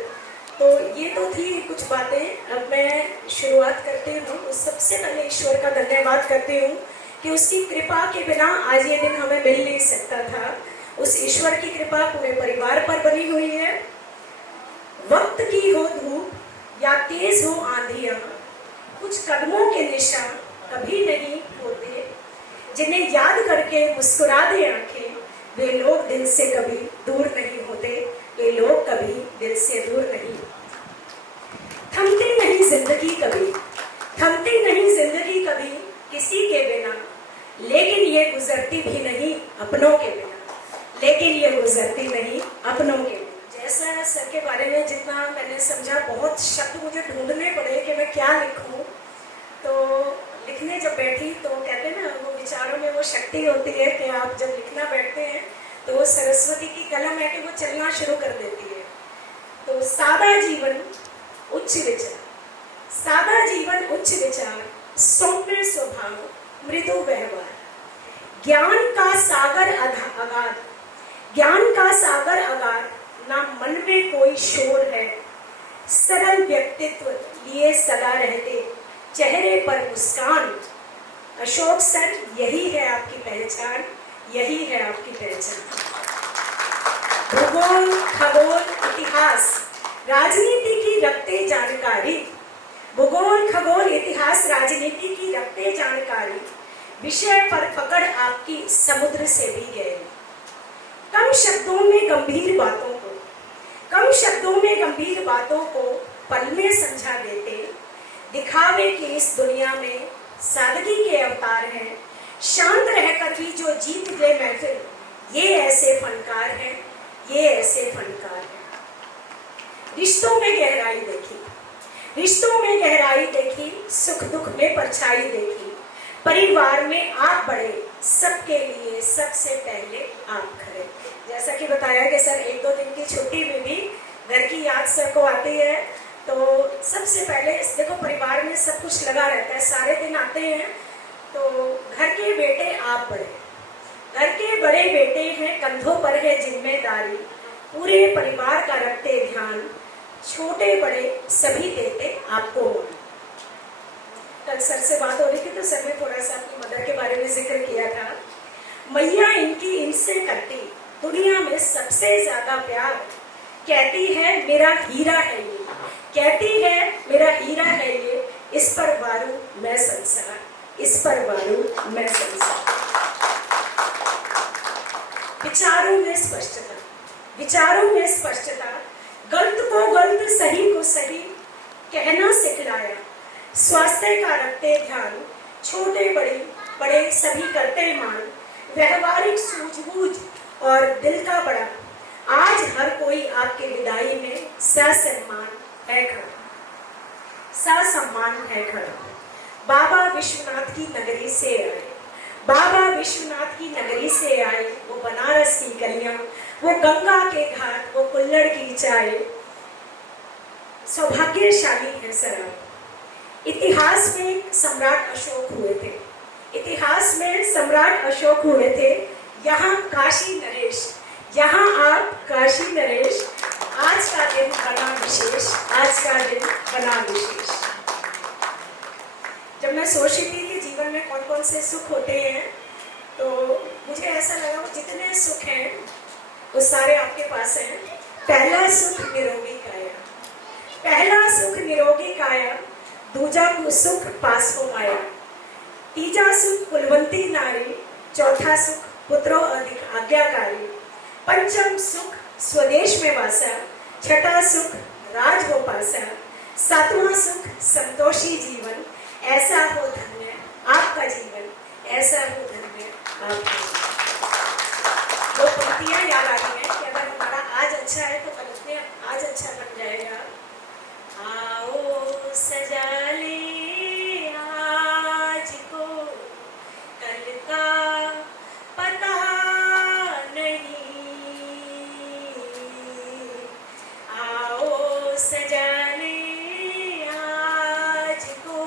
तो ये तो थी कुछ बातें। अब मैं शुरुआत करती हूँ। सबसे पहले ईश्वर का धन्यवाद करती हूँ कि उसकी कृपा के बिना आज ये दिन हमें मिल नहीं सकता था। उस ईश्वर की कृपा पूरे परिवार पर बनी हुई है। वक्त की हो धूप या तेज हो आंधियां, कुछ कदमों के निशान कभी नहीं होते, जिन्हें याद करके मुस्कुरा दे आंखें, वे लोग दिल से कभी दूर नहीं होते, वे लोग कभी दिल से दूर नहीं। थमती नहीं जिंदगी कभी, थमती नहीं जिंदगी कभी किसी के बिना, लेकिन ये गुजरती भी नहीं अपनों के बिना, लेकिन ये गुजरती नहीं अपनों के बिना। जैसा सर के बारे में जितना मैंने समझा, बहुत शब्द मुझे ढूंढने पड़े कि मैं क्या लिखूं। तो लिखने जब बैठी तो कहते हैं ना, वो विचारों में वो शक्ति होती है कि आप जब लिखना बैठते हैं तो वो सरस्वती की कलम है कि वो चलना शुरू कर देती है। तो सादा जीवन उच्च विचार, सादा जीवन उच्च विचार, सौम्य स्वभाव, मृदु व्यवहार, ज्ञान का सागर अगाध, ज्ञान का सागर अगाध, ना मन में कोई शोर है, सरल व्यक्तित्व लिए सदा रहते, चेहरे पर मुस्कान। अशोक सर, यही है आपकी पहचान, यही है आपकी पहचान। भूगोल, खगोल, इतिहास, राजनीति की रखते जानकारी, भूगोल, खगोल, इतिहास, राजनीति की रखते जानकारी, विषय पर पकड़ आपकी समुद्र से भी गहरी। कम शब्दों में गंभीर बातों को, कम शब्दों में गंभीर बातों को पल में समझा देते, दिखावे की इस दुनिया में सादगी के अवतार हैं, शांत रहकर भी जो जीत गए महफिल, ये ऐसे फनकार हैं, ये ऐसे फनकार हैं। रिश्तों में गहराई देखी, रिश्तों में गहराई देखी, सुख दुख में परछाई देखी, परिवार में आप बड़े, सबके लिए सबसे पहले आप खड़े। जैसा कि बताया कि सर 1-2 दिन की छुट्टी में भी घर की याद सर को आती है, तो सबसे पहले देखो परिवार में सब कुछ लगा रहता है, सारे दिन आते हैं, तो घर के बेटे आप बड़े, घर के बड़े बेटे हैं, कंधों पर है जिम्मेदारी, पूरे परिवार का रखते ध्यान, छोटे बड़े सभी देते आपको मान। कल सर से बात हो रही थी तो सर ने थोड़ा सा अपनी मदर के बारे में जिक्र किया था। मैया इनकी इनसे करती दुनिया में सबसे ज्यादा प्यार, कहती है मेरा हीरा है ये, कहती है मेरा हीरा है ये, इस पर वारू मैं संसार, इस पर वारू मैं संसार। विचारों में स्पष्टता, विचारों में स्पष्टता, गलत को गलत, सही को सही कहना सिखलाया, स्वास्थ्य का रखते ध्यान, छोटे बड़े बड़े सभी करते मान, व्यवहारिक सूझबूझ और दिल का बड़ा, आज हर कोई आपके विदाई में ससम्मान है खड़ा, ससम्मान है खड़ा। बाबा विश्वनाथ की नगरी से आए, बाबा विश्वनाथ की नगरी से आए, वो बनारस की गलियां, वो गंगा के घाट, वो कुल्लड़ की चाय, सौभाग्यशाली है सर आप। इतिहास में सम्राट अशोक हुए थे, इतिहास में सम्राट अशोक हुए थे, यहाँ काशी नरेश, यहाँ आप काशी नरेश, आज का दिन बना विशेष, आज का दिन बना विशेष। जब मैं सोच रही थी कि जीवन में कौन कौन से सुख होते हैं, तो मुझे ऐसा लगा वो जितने सुख हैं वो सारे आपके पास हैं। पहला सुख निरोगी काया, पहला सुख निरोगी काया, दूजा सुख पास को माया, तीजा सुख कुलवंती नारी, चौथा सुख पुत्रों अधिक आज्ञाकारी, पंचम सुख स्वदेश में वासा, छठा सुख राज हो पासा, सातवां सुख संतोषी जीवन, ऐसा हो धन्य आपका जीवन, ऐसा हो धन्य आपका जीवन। दो पंक्तियां याद आ रही हैं कि अगर हमारा आज अच्छा है तो कल उसमें आज अच्छा बन जाएगा। आओ सजा ले आज को, कल का पता नहीं, आओ सजा ले आज को,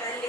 कल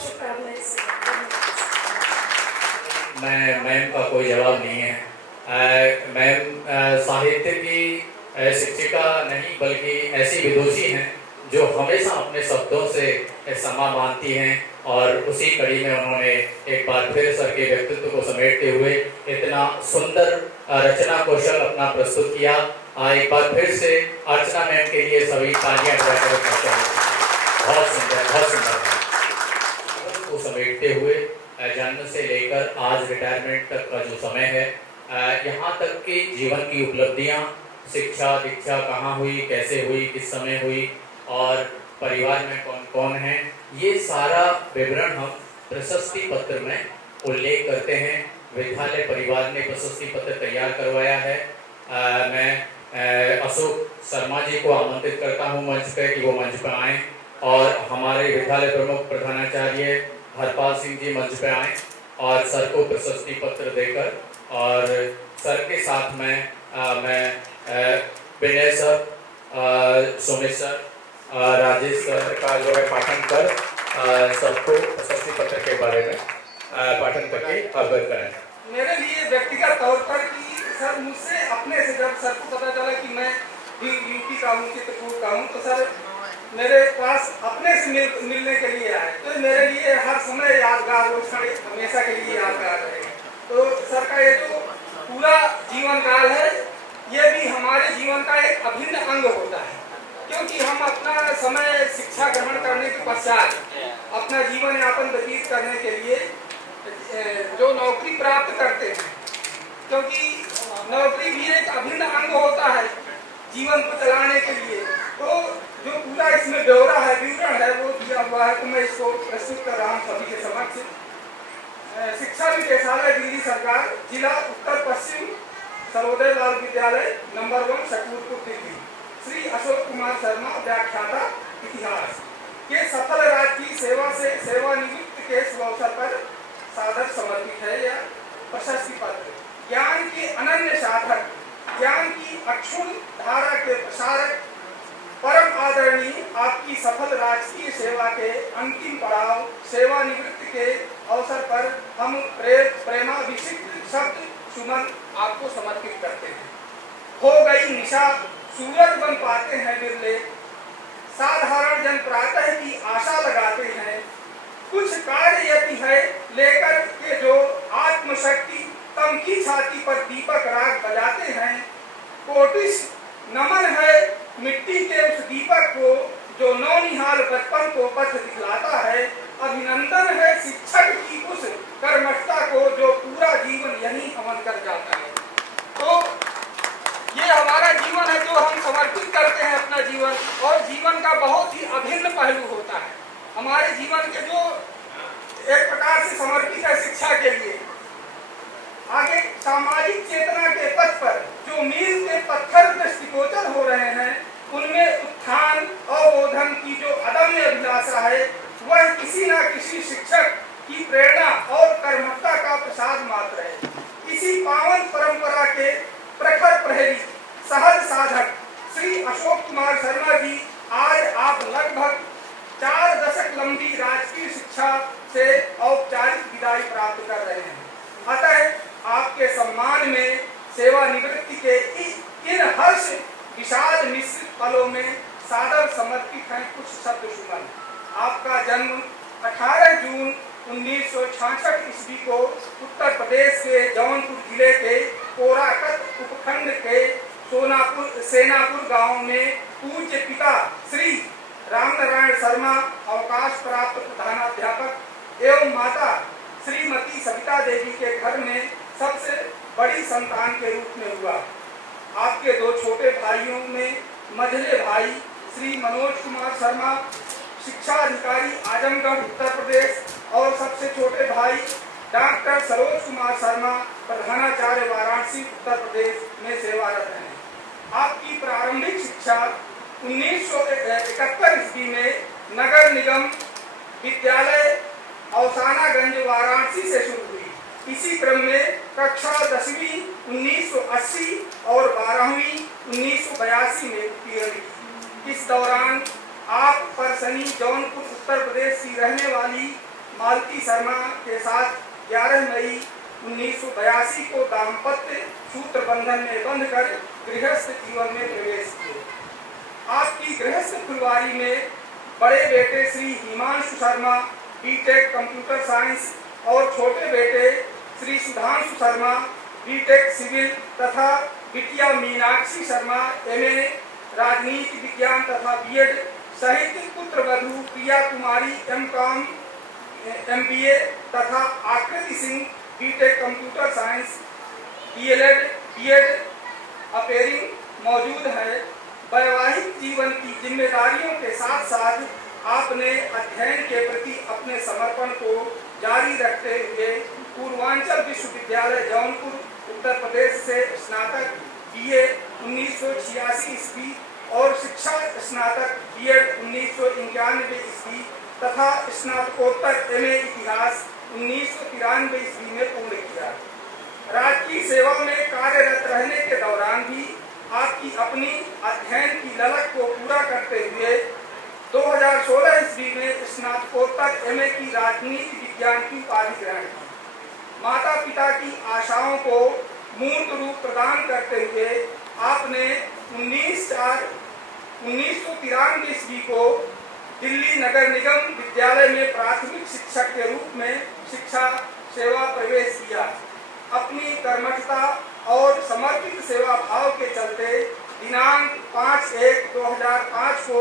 बहुत शुभकामनाएं। मैम का कोई जवाब नहीं है। मैम साहित्य की शिक्षिका नहीं बल्कि ऐसी विदुषी हैं जो हमेशा अपने शब्दों से समा बांधती हैं, और उसी कड़ी में उन्होंने एक बार फिर सर के व्यक्तित्व को समेटते हुए इतना सुंदर रचना कौशल अपना प्रस्तुत किया। एक बार फिर से अर्चना मैम के लिए सभी तालियां बजाकर बहुत सुंदर, बहुत सुंदर को समेटते हुए जन्म से लेकर आज रिटायरमेंट तक का जो समय है, यहाँ तक कि जीवन की उपलब्धियाँ, शिक्षा दीक्षा कहाँ हुई, कैसे हुई, किस समय हुई और परिवार में कौन कौन है, ये सारा विवरण हम प्रशस्ति पत्र में उल्लेख करते हैं। विद्यालय परिवार ने प्रशस्ति पत्र तैयार करवाया है। मैं अशोक शर्मा जी को आमंत्रित करता हूँ मंच पर कि वो मंच पर आएँ, और हमारे विद्यालय प्रमुख प्रधानाचार्य हरपाल सिंह जी मंच पे आएँ और सर को प्रशस्ति पत्र देकर, और सर के साथ में मैं Vinay sir, Sumit sir, Rajesh sir का जो है पाठन कर सबको प्रशस्ति पत्र के बारे में पाठन करके अवगत कराएं। मेरे लिए व्यक्तिगत तौर पर कि सर मुझसे अपने से जब सर को पता चला कि मैं भी यूपी का हूँ, चित्रकूट का हूँ, तो सर मेरे पास अपने से मिलने के लिए आए, तो मेरे लिए हर समय यादगार, वो क्षण हमेशा के लिए यादगार रहे। तो सर का ये जो पूरा जीवन काल है, ये भी हमारे जीवन का एक अभिन्न अंग होता है, क्योंकि हम अपना समय शिक्षा ग्रहण करने के पश्चात अपना जीवन यापन व्यतीत करने के लिए जो नौकरी प्राप्त करते हैं, क्योंकि नौकरी भी एक अभिन्न अंग होता है जीवन को चलाने के लिए, तो जो पूरा इसमें ब्यौरा है, विवरण है, वो दिया हुआ है, तो मैं इसको प्रस्तुत कर रहा हूँ सभी के समक्ष। शिक्षा निदेशालय दिल्ली सरकार, जिला उत्तर पश्चिम, सर्वोदय बाल विद्यालय नंबर 1 शकूरपुर दिल्ली। श्री अशोक कुमार शर्मा, व्याख्याता इतिहास के सफल राजकीय सेवा से सेवानिवृत्त के शुभ अवसर पर सादर समर्पित है यह प्रशस्ति पत्र। ज्ञान के अनन्य साधक, ज्ञान की अक्षुण धारा के प्रसारक, परम आदरणीय आपकी सफल राजकीय सेवा के अंतिम पड़ाव सेवानिवृत्ति के अवसर पर हम प्रेमाभिषिक्त शब्द सुमन आपको समर्पित करते हैं। हो गई निशा, सूरज बन पाते हैं बिरले, साधारण जन प्रातः की आशा लगाते हैं, कुछ कार्य यदि है लेकर के जो आत्मशक्ति तम की छाती पर दीपक राग बजाते हैं, कोटिश नमन है मिट्टी के उस दीपक को जो नौनिहाल बचपन को पथ दिखलाता है, अभिनंदन है शिक्षक की उस कर्मठता को जो पूरा जीवन यही अमल कर जाता है। तो ये हमारा जीवन है जो हम समर्पित करते हैं अपना जीवन, और जीवन का बहुत ही अभिन्न पहलू होता है। हमारे जीवन के जो एक प्रकार से समर्पित है शिक्षा के लिए, आगे सामाजिक चेतना के पथ पर जो मील के पत्थर दृष्टिगोचर हो रहे हैं, उनमें उत्थान अवबोधन की जो अदम्य अभिलाषा है, वह किसी न किसी शिक्षक की प्रेरणा और कर्मठता का प्रसाद मात्र है। इसी पावन परंपरा के प्रखर प्रहरी, सहज साधक श्री अशोक कुमार शर्मा जी आज आप लगभग 4 दशक लंबी राजकीय शिक्षा से औपचारिक विदाई प्राप्त कर रहे हैं। अतः आपके सम्मान में सेवानिवृत्ति के इन हर्ष विषाद मिश्रित पलों में सादर समर्पित हैं कुछ शब्द सुमन। आपका जन्म 18 जून 1966 ईस्वी को उत्तर प्रदेश के जौनपुर जिले के कोराकत उपखंड के सेनापुर गांव में पूज्य पिता श्री रामनारायण शर्मा, अवकाश प्राप्त प्रधानाध्यापक एवं माता श्रीमती सविता देवी के घर में सबसे बड़ी संतान के रूप में हुआ। आपके 2 छोटे भाइयों में मझले भाई श्री मनोज कुमार शर्मा, शिक्षा अधिकारी आजमगढ़ उत्तर प्रदेश, और सबसे छोटे भाई डॉक्टर सरोज कुमार शर्मा, प्रधानाचार्य वाराणसी उत्तर प्रदेश में सेवारत हैं। आपकी प्रारंभिक शिक्षा 1971 ईस्वी में नगर निगम विद्यालय औसानागंज वाराणसी से शुरू हुई। इसी क्रम में कक्षा 10वीं 1980 और 12वीं 1982 में उत्तीर्ण की। इस दौरान आप परसनी जौनपुर उत्तर प्रदेश की रहने वाली मालती शर्मा के साथ 11 मई 1982 को दाम्पत्य सूत्र बंधन में बंधकर गृहस्थ जीवन में प्रवेश किए। आपकी गृहस्थ फुलवारी में बड़े बेटे Shri Himanshu Sharma BTech computer science और छोटे बेटे श्री सुधांशु शर्मा बीटेक सिविल तथा बिटिया मीनाक्षी शर्मा एमए राजनीति विज्ञान तथा बीएड सहित पुत्र वधू प्रिया कुमारी एमकॉम एमबीए तथा Aakriti Singh BTech computer science DElEd BEd appearing मौजूद है। वैवाहिक जीवन की जिम्मेदारियों के साथ साथ आपने अध्ययन के प्रति अपने समर्पण को जारी रखते हुए पूर्वांचल विश्वविद्यालय जौनपुर उत्तर प्रदेश से स्नातक बीए 1986 ईस्वी और शिक्षा स्नातक बीएड 1991 ईस्वी तथा स्नातकोत्तर एमए इतिहास 1993 ईस्वी में पूर्ण किया। राजकीय सेवा में कार्यरत रहने के दौरान भी आपकी अपनी अध्ययन की ललक को पूरा करते हुए 2016 ईस्वी में स्नातकोत्तर एमए की राजनीति विज्ञान की उपाधि ग्रहण की। माता पिता की आशाओं को मूर्त रूप प्रदान करते हुए आपने 1993 ईस्वी को दिल्ली नगर निगम विद्यालय में प्राथमिक शिक्षक के रूप में शिक्षा सेवा प्रवेश किया। अपनी कर्मठता और समर्पित सेवा भाव के चलते दिनांक 5/1/2005 को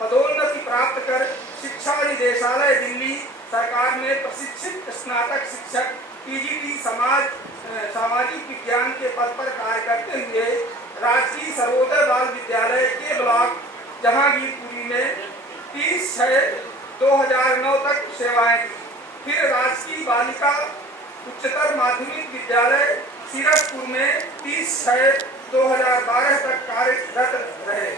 पदोन्नति प्राप्त कर शिक्षा निदेशालय दिल्ली सरकार में प्रशिक्षित स्नातक शिक्षक पीजीटी सामाजिक विज्ञान के पद पर कार्य करते हुए राजकीय सर्वोदय बाल विद्यालय के ब्लॉक जहांगीरपुरी में 30/6/2009 तक सेवाएं दी। फिर राजकीय बालिका उच्चतर माध्यमिक विद्यालय सीरसपुर में 30/6/2012 तक कार्यरत रहे।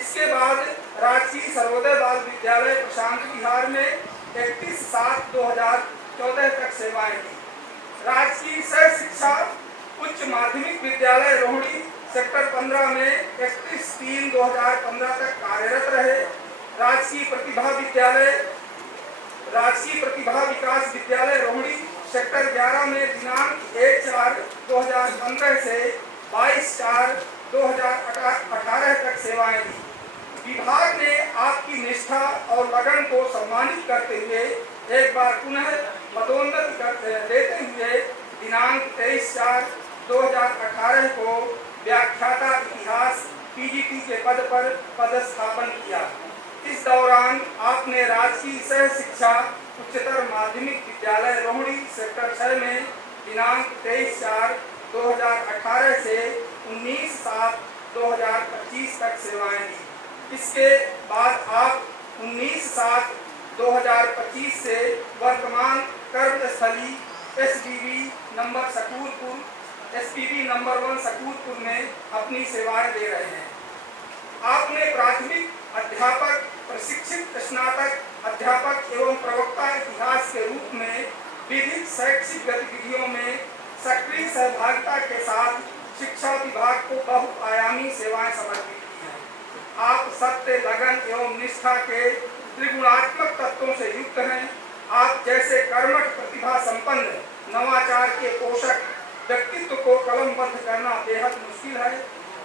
इसके बाद राजकीय सर्वोदय बाल विद्यालय प्रशांत विहार में 31/7/2014 तक सेवाएं दी। राजकीय सह शिक्षा उच्च माध्यमिक विद्यालय रोहिणी सेक्टर 15 में 31/3/2015 तक कार्यरत रहे। राजकीय प्रतिभा विकास विद्यालय रोहिणी सेक्टर 11 में दिनांक 1/4/2015 से 22/4/2018 तक सेवाएं दी। विभाग ने आपकी निष्ठा और लगन को सम्मानित करते हुए एक बार पुनः पदोन्नति देते हुए दिनांक 23/4/2018 को व्याख्याता इतिहास पीजीटी के पद पर पदस्थापन किया। इस दौरान आपने राजकीय सह शिक्षा उच्चतर माध्यमिक विद्यालय रोहिणी सेक्टर 6 में दिनांक 23/4/2018 से 19/7/2025 तक सेवाएं दी। इसके बाद आप 19/7/2025 से वर्तमान कर्मस्थली एसपीबी नंबर 1 सकूरपुर में अपनी सेवाएं दे रहे हैं। आपने प्राथमिक अध्यापक, प्रशिक्षित स्नातक अध्यापक एवं प्रवक्ता इतिहास के रूप में विविध शैक्षिक गतिविधियों में सक्रिय सहभागिता के साथ शिक्षा विभाग को बहुआयामी सेवाएं समर्पित की हैं। आप सत्य, लगन एवं निष्ठा के त्रिगुणात्मक तत्वों से युक्त हैं। आप जैसे कर्मठ, प्रतिभा संपन्न, नवाचार के पोषक व्यक्तित्व को कलमबद्ध करना बेहद मुश्किल है।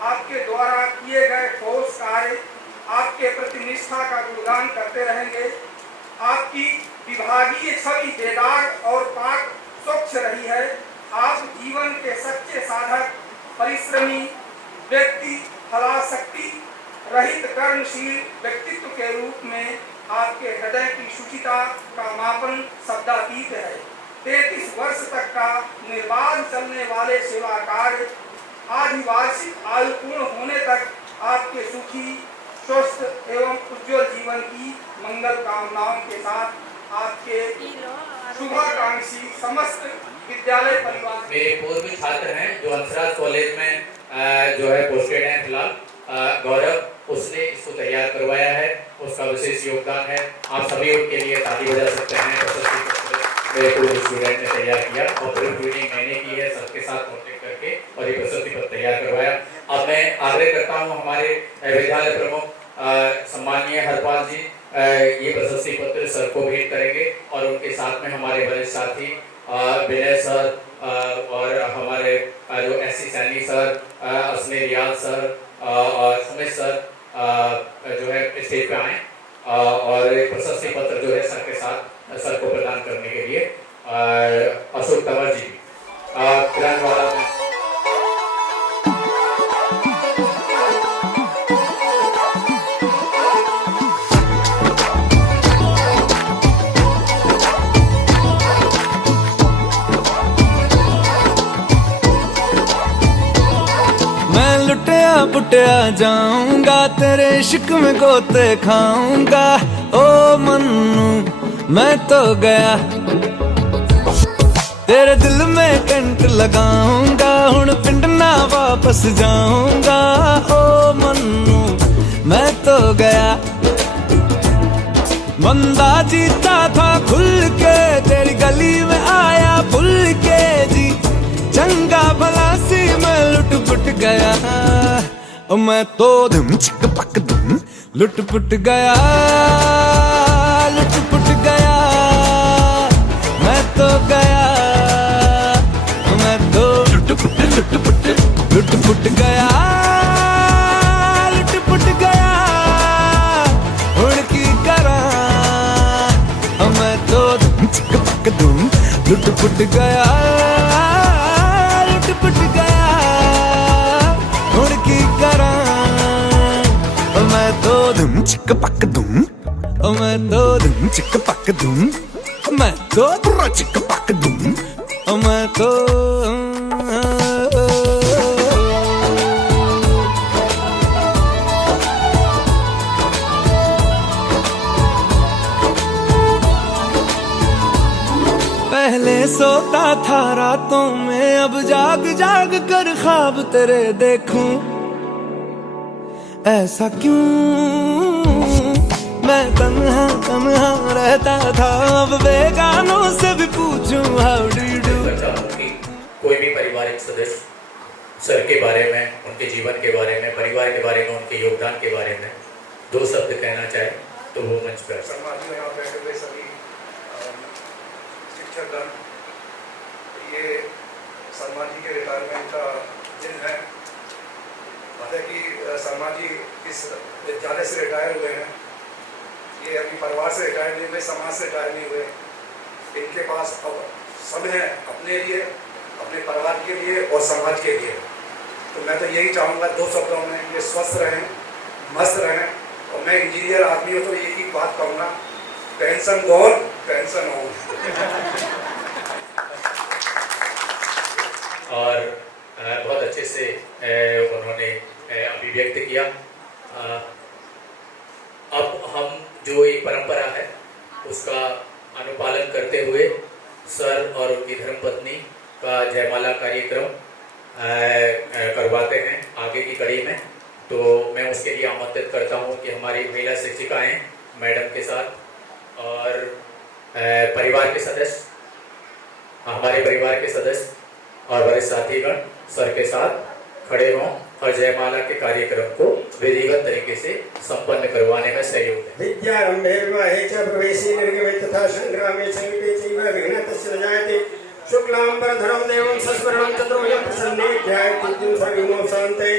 आपके द्वारा किए गए ठोस कार्य आपके प्रति निष्ठा का गुणगान करते रहेंगे। आपकी विभागीय छवि बेदाग और पाक स्वच्छ रही है। आप जीवन के सच्चे साधक, परिश्रमी व्यक्ति, फलाशक्ति रहित कर्मशील व्यक्तित्व के रूप में आपके हृदय की शुचिता का मापन शब्दातीत है। 33 वर्ष तक का निर्बाध चलने वाले सेवा कार्य आधिवार्षिक आयु पूर्ण होने तक आपके सुखी, स्वस्थ एवं उज्जवल जीवन की मंगल कामनाओं के साथ आपके शुभाकांक्षी समस्त विद्यालय परिवार। मेरे पूर्व छात्र हैं जो हंसराज कॉलेज में जो है पोस्टेड हैं फिलहाल, गौरव, उसने इसको तैयार करवाया है, उसका विशेष योगदान है। आप सभी उनके लिए ताली बजा सकते हैं। प्रशस्ति पत्र मेरे पूर्व स्टूडेंट ने तैयार किया और प्रिंट रीडिंग मैंने की है सबके साथ कॉन्टेक्ट करके, और ये प्रशस्ति पत्र तैयार करवाया। अब मैं आग्रह करता हूँ हमारे विद्यालय प्रमुख सम्माननीय हरपाल जी ये प्रशस्ति पत्र सर को भेंट करेंगे और उनके साथ में हमारे वरिष्ठ साथी विनय सर और हमारे जो एससी सैनी सर, असमी रियाज सर और सुमित सर जो है स्टेज पे आए और प्रशस्ति पत्र जो है सर के साथ सर को प्रदान करने के लिए अशोक तंवर जी किरणवाला में पुटिया जाऊंगा तेरे इश्क में गोते खाऊंगा ओ मन्नू मैं तो गया तेरे दिल में कंट लगाऊंगा हुण पिंड ना वापस जाऊंगा ओ मन्नू मैं तो गया बंदा जीता था खुल के तेरी गली में आया भूल के जी चंगा भला सी मैं लुट पुट गया मैं तो धुम चिक पक धुम लुट पुट गया लुट पुट गया मैं तो गया मैं तो लुट पुट गया लुट पुट गया हुण की करा मैं तो धुम चिक पक धुम लुट पुट गया लुट पुट गया हुण की करा मैं तो धुम चिक पक धुम मैं तो धुम चिक पक धुम मैं तो चिक पक धुम मैं तो पहले सोता था रातों में अब जाग जाग कर ख्वाब तेरे देखूं ऐसा क्यों मैं तन्हा तन्हा रहता था अब बेगानों से भी पूछूं हाउ डू यू डू। कोई भी पारिवारिक सदस्य सर के बारे में, उनके जीवन के बारे में, परिवार के बारे में, उनके योगदान के बारे में दो शब्द कहना चाहे तो वो मंच पर समाज में यहाँ बैठे हुए सभी शिक्षकगण, ये शर्मा जी के रिटायरमेंट का दिन है। बात है कि शर्मा जी इस विद्यालय से रिटायर हुए हैं, ये अपने परिवार से रिटायर नहीं हुए, समाज से रिटायर नहीं हुए। इनके पास अब सब है अपने लिए, अपने परिवार के लिए और समाज के लिए। तो मैं तो यही चाहूँगा दो शब्दों में, ये स्वस्थ रहें, मस्त रहें। और मैं इंजीनियर आदमी हूँ तो एक ही बात कहूँगा, पेंशन गोल पेंशन हो। और बहुत अच्छे से उन्होंने अभिव्यक्त किया। अब हम जो एक परंपरा है उसका अनुपालन करते हुए सर और उनकी धर्मपत्नी का जयमाला कार्यक्रम करवाते हैं आगे की कड़ी में। तो मैं उसके लिए आमंत्रित करता हूँ कि हमारी महिला शिक्षिकाएं मैडम के साथ और परिवार के सदस्य, हमारे परिवार के सदस्य और वरिष्ठ साथीगण सर के साथ खड़े हों और जयमाला के कार्यक्रम को विधिवत तरीके से संपन्न करवाने में सहयोग दें। विद्यारंभे विवाहे च प्रवेशे निर्गमे तथा संग्रामे संयुते चैव विघ्नतस्य न जायते। शुक्लांबरधरं देवं सस्वरणं चतुर्भुजं प्रसन्ने ध्यायेत् सर्वविघ्नों शान्ते।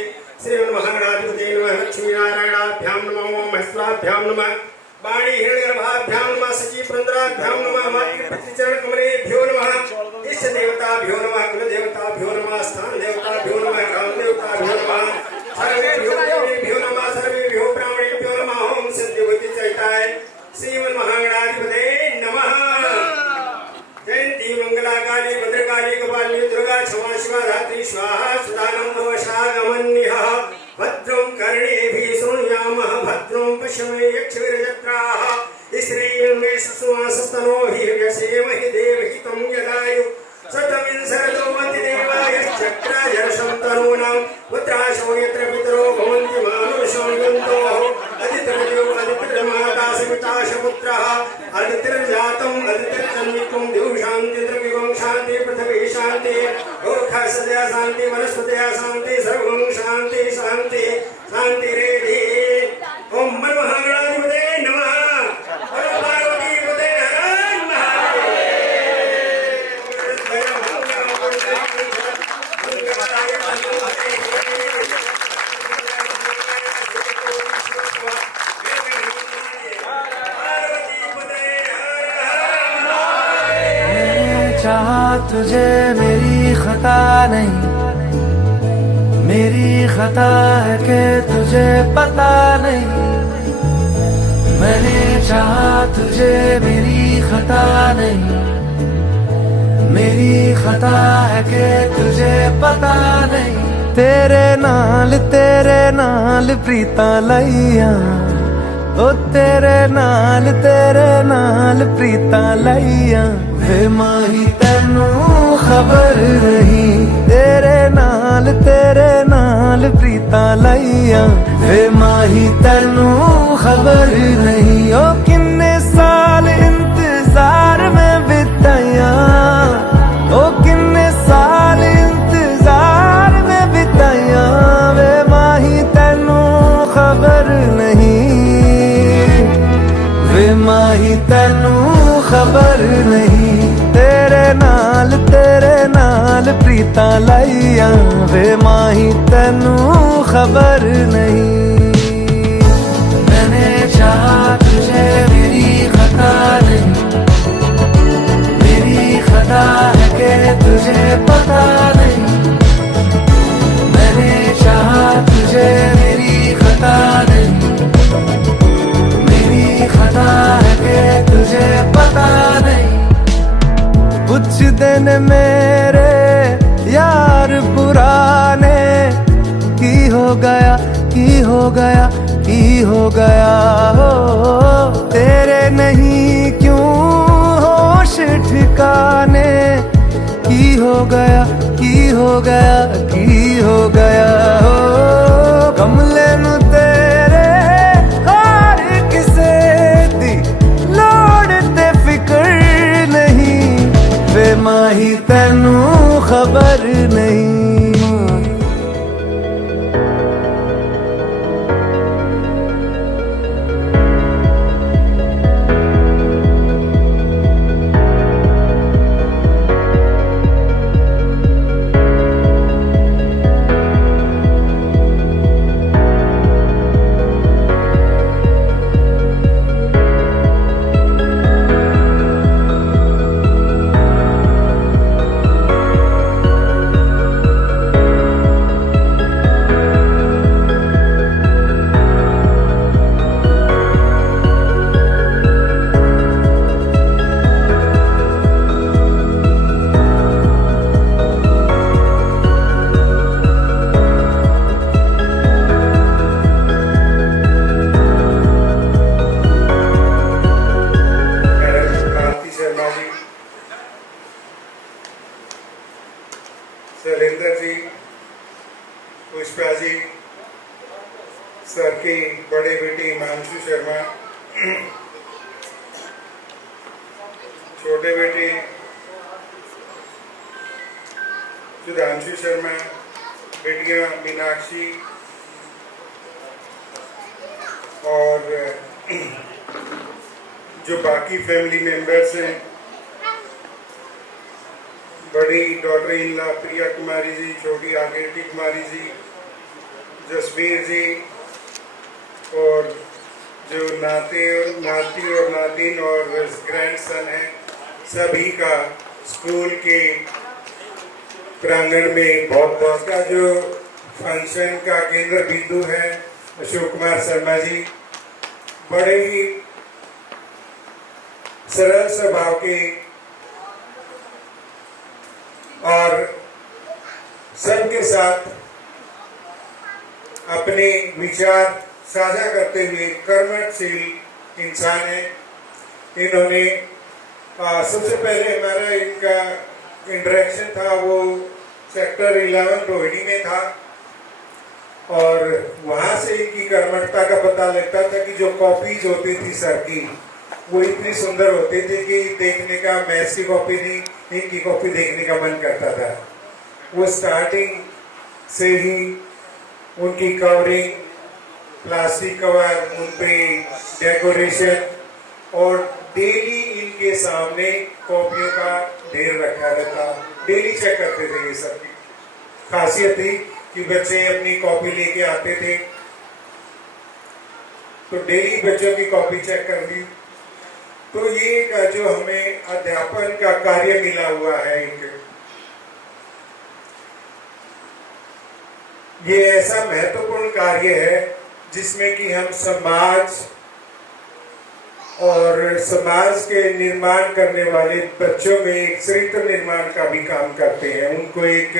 श्रीमन्महागणाधिपते नमः। लक्ष्मीनारायणाभ्यां नमः। ओं महेश्वराभ्यां नमः। वाणी हिरण्यगर्भाभ्यां नमः। सचीपुरंदराभ्यां नमः। मातृचरणकमलेभ्यो नमः। इष्ट देवताभ्यो नमः। कुल देवताभ्यो नमः। स्थान देवताभ्यो नमः। ग्राम देवताभ्यो नमः। सर्वेभ्यो देवेभ्यो नमः। सर्वेभ्यो ब्राह्मणेभ्यो नमः। ओम सद्योवती चैताय श्रीमन्महागणाधिपते नमः। जयंती मंगला काली भद्रकाली कपालिनी दुर्गा क्षमा शिवा धात्री स्वाहा सुदानं नमशागमन्यः। भद्रं कर्णेभिः शृणुयामः। भद्रं पश्यमे यक्षवीरजत्राः। स्त्रीर्मे सुवासस्तनोभिः व्यसेमहि देवहितं यदायु। शतमिंशरतोमति देवायश्चक्राजरसं तनूनां। पुत्राशो यत्र पितरो भवन्ति मानुषं यन्तोः। अदितिर्देवो अदितिर्माता सविताशपुत्रः। अदितिर्जातम् अदितिर्जन्मित्वं दिवशान्ति द्रविवं शान्ति पृथिवी शान्ति। गोर्खा सदया शान्ति वनस्पतया शान्ति सर्वं शान्ति शान्ति शान्तिरेधि। ओम मनमहागणाधिपते नमः। चाहा तुझे मेरी खता नहीं, मेरी खता है कि तुझे पता नहीं। मैंने चाहा तुझे मेरी खता नहीं, मेरी खता है कि तुझे पता नहीं। तेरे नाल प्रीता लईया, ओ तेरे नाल प्रीता लईया। वे माही तैनू खबर नहीं, तेरे नाल प्रीता लईया। वे माही तैनू खबर नहीं, ओ किन्ने साल इंतजार में बिताया, ओ किन्ने साल इंतजार में बिताया। वे माही तैनू खबर नहीं, वे माही तैनू खबर नहीं। तेरे नाल प्रीता लईया, वे माही तैनू खबर नहीं। मैंने चाहा तुझे मेरी खता नहीं, मेरी खता है कि तुझे पता नहीं। मैंने चाहा तुझे मेरी खता नहीं, मेरी खता है कि तुझे पता नहीं। कुछ दिन मेरे यार पुराने की हो गया, की हो गया, की हो गया हो। तेरे नहीं क्यों होश ठिकाने, की हो गया, की हो गया, की हो गया हो। कमले नू तेरे हार किसे दी लोड़ ते फिकर नहीं। वे माही तैनू खबर नहीं। शैलेंद्र जी, पुष्पा जी, सर की बड़े बेटी हिमांशु शर्मा, छोटे बेटे सुधांशु शर्मा, बेटियां मीनाक्षी और जो बाकी फैमिली मेंबर्स हैं, बड़ी daughter in law Priya Kumari ji, छोटी आकृति कुमारी जी, जसवीर जी, और जो नाती और नातिन और ग्रैंडसन हैं, सभी का स्कूल के प्रांगण में बहुत बहुत का जो फंक्शन का केंद्र बिंदु है अशोक कुमार शर्मा जी, बड़े ही सरल स्वभाव के और सबके साथ अपने विचार साझा करते हुए कर्मठशील इंसान है। इन्होंने सबसे पहले हमारा इनका इंटरेक्शन था वो सेक्टर 11 रोहिणी में था, और वहाँ से इनकी कर्मठता का पता लगता था कि जो कॉपीज होती थी सर की वो इतनी सुंदर होती थी कि देखने का, मैथ्स की कॉपी नहीं, इनकी कॉपी देखने का मन करता था। वो स्टार्टिंग से ही उनकी कवरिंग, प्लास्टिक कवर, उन पे डेकोरेशन, और डेली इनके सामने कॉपियों का ढेर रखा रहता, डेली चेक करते थे। ये सब की खासियत थी कि बच्चे अपनी कॉपी लेके आते थे तो डेली बच्चों की कॉपी चेक कर ली। तो तो ये जो हमें अध्यापन का कार्य मिला हुआ है, ये ऐसा महत्वपूर्ण कार्य है जिसमें कि हम समाज और समाज के निर्माण करने वाले बच्चों में एक चरित्र निर्माण का भी काम करते हैं। उनको एक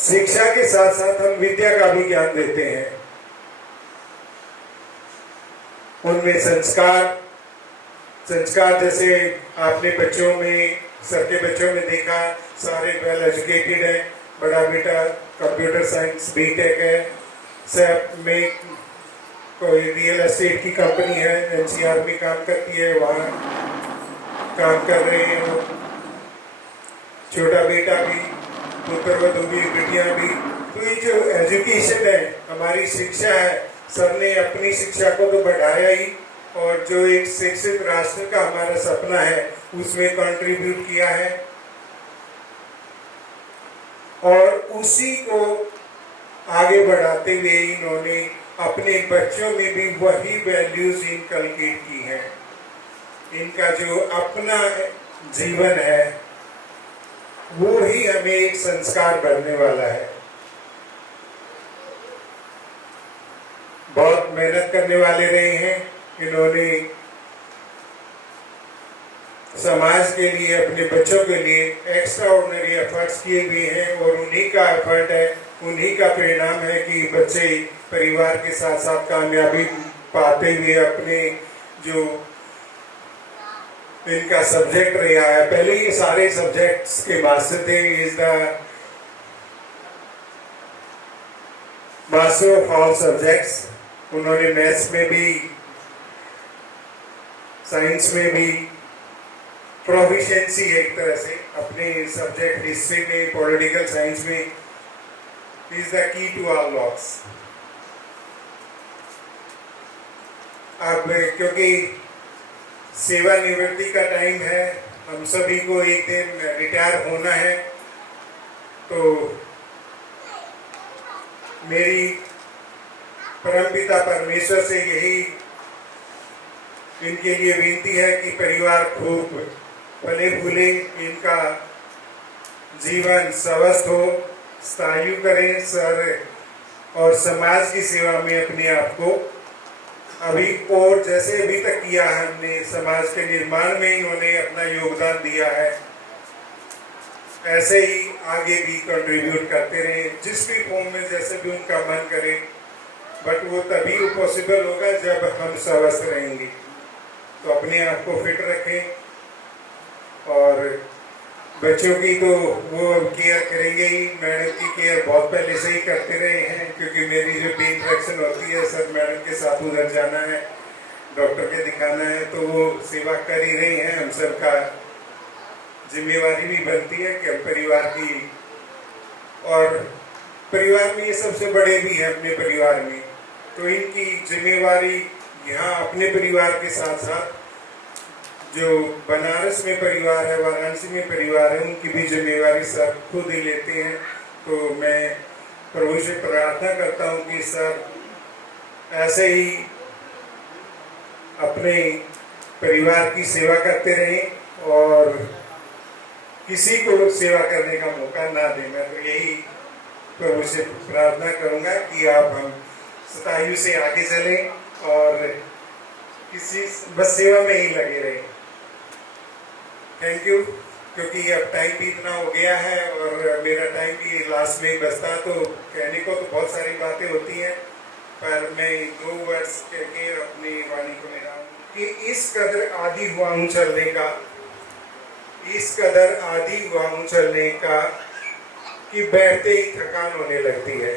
शिक्षा के साथ साथ हम विद्या का भी ज्ञान देते हैं। उनमें संस्कार जैसे आपने बच्चों में, सबके बच्चों में देखा, सारे वेल एजुकेटेड हैं। बड़ा बेटा कंप्यूटर साइंस बीटेक है, सब में कोई रियल एस्टेट की कंपनी है, एनसीआर में काम करती है, वहाँ काम कर रहे हैं वो। छोटा बेटा भी, पुत्रवधू भी, बेटियाँ भी। तो ये जो एजुकेशन है, हमारी शिक्षा है, सर ने अपनी शिक्षा को तो बढ़ाया ही, और जो एक शिक्षित राष्ट्र का हमारा सपना है उसमें कंट्रीब्यूट किया है, और उसी को आगे बढ़ाते हुए इन्होंने अपने बच्चों में भी वही वैल्यूज इनकलकेट की हैं। इनका जो अपना जीवन है वो ही हमें एक संस्कार बनने वाला है। बहुत मेहनत करने वाले रहे हैं इन्होंने, समाज के लिए, अपने बच्चों के लिए एक्स्ट्रा ऑर्डिनरी एफर्ट्स किए हुए हैं, और उन्हीं का एफर्ट है, उन्हीं का परिणाम है कि बच्चे परिवार के साथ साथ कामयाबी पाते हुए अपने जो इनका सब्जेक्ट रहा है, पहले ये सारे सब्जेक्ट्स के मास्टर थे। Is the master of all subjects. उन्होंने मैथ्स में भी, साइंस में भी प्रोफिशिएंसी एक तरह से अपने सब्जेक्ट हिस्ट्री में, पॉलिटिकल साइंस में, is the key to all loss. अब क्योंकि सेवानिवृत्ति का टाइम है, हम सभी को एक दिन रिटायर होना है, तो मेरी परमपिता परमेश्वर से यही इनके लिए विनती है कि परिवार खूब फले फूले, इनका जीवन स्वस्थ हो, स्थायु करें सर, और समाज की सेवा में अपने आप को अभी और जैसे अभी तक किया है हमने, समाज के निर्माण में इन्होंने अपना योगदान दिया है, ऐसे ही आगे भी कंट्रीब्यूट करते रहे, जिस भी फॉर्म में जैसे भी उनका मन करे। बट वो तभी पॉसिबल होगा जब हम स्वस्थ रहेंगे। तो अपने आप को फिट रखें, और बच्चों की तो वो केयर करेंगे ही, मैडम की केयर बहुत पहले से ही करते रहे हैं, क्योंकि मेरी जो भी इंट्रैक्शन होती है सर मैडम के साथ, उधर जाना है, डॉक्टर के दिखाना है, तो वो सेवा कर ही रही हैं। हम सब का जिम्मेवारी भी बनती है कि परिवार की, और परिवार में ये सबसे बड़े भी हैं अपने परिवार में, तो इनकी जिम्मेवारी यहाँ अपने परिवार के साथ साथ जो बनारस में परिवार है, वाराणसी में परिवार है, उनकी भी जिम्मेवारी सर खुद ही लेते हैं। तो मैं प्रभु से प्रार्थना करता हूँ कि सर ऐसे ही अपने परिवार की सेवा करते रहें और किसी को सेवा करने का मौका ना दें। मैं तो यही प्रभु से प्रार्थना करूँगा कि आप हम सतायु से आगे चलें और किसी बस सेवा में ही लगे रहें। थैंक यू, क्योंकि अब टाइम भी इतना हो गया है और मेरा टाइम भी लास्ट में ही बचता, तो कहने को तो बहुत सारी बातें होती हैं, पर मैं 2 वर्ष कह के अपनी वाणी को ले रहा हूँ कि इस कदर आदी हुआ हूँ चलने का, इस कदर आदी हुआ हूँ चलने का कि बैठते ही थकान होने लगती है।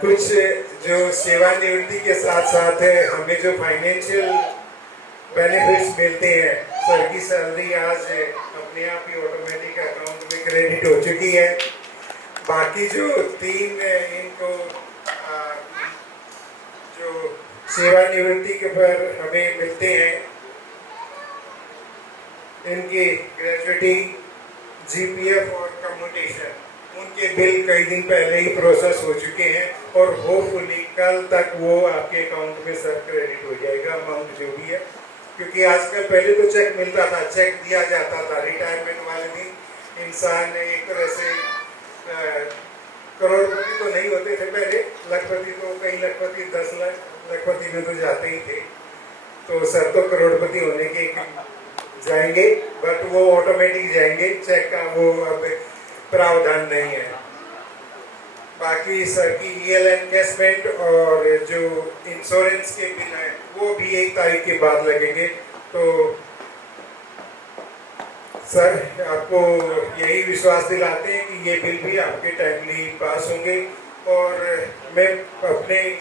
कुछ जो सेवानिवृत्ति के साथ साथ है, हमें जो फाइनेंशियल बेनिफिट्स मिलते हैं, सर की सैलरी आज अपने आप ही ऑटोमेटिक अकाउंट में क्रेडिट हो चुकी है। बाकी जो 3 इनको जो सेवानिवृत्ति के पर हमें मिलते हैं, इनकी ग्रेजुएटी, जीपीएफ और कम्यूटेशन, उनके बिल कई दिन पहले ही प्रोसेस हो चुके हैं और होपफुली कल तक वो आपके अकाउंट में सर क्रेडिट हो जाएगा अमाउंट जो भी है, क्योंकि आजकल पहले तो चेक मिलता था, चेक दिया जाता था। रिटायरमेंट वाले दिन इंसान एक तरह से करोड़पति तो नहीं होते थे पहले, लखपति तो कई लखपति 10 लखपति में तो जाते ही थे, तो सर तो करोड़पति होने के जाएंगे, बट वो ऑटोमेटिक जाएंगे, चेक का वो अब प्रावधान नहीं है। बाकी सर की ईएल एनकेसमेंट और जो इंश्योरेंस के बिल है वो भी 1 तारीख के बाद लगेंगे। तो सर आपको यही विश्वास दिलाते हैं कि ये बिल भी आपके टाइमली पास होंगे, और मैं अपने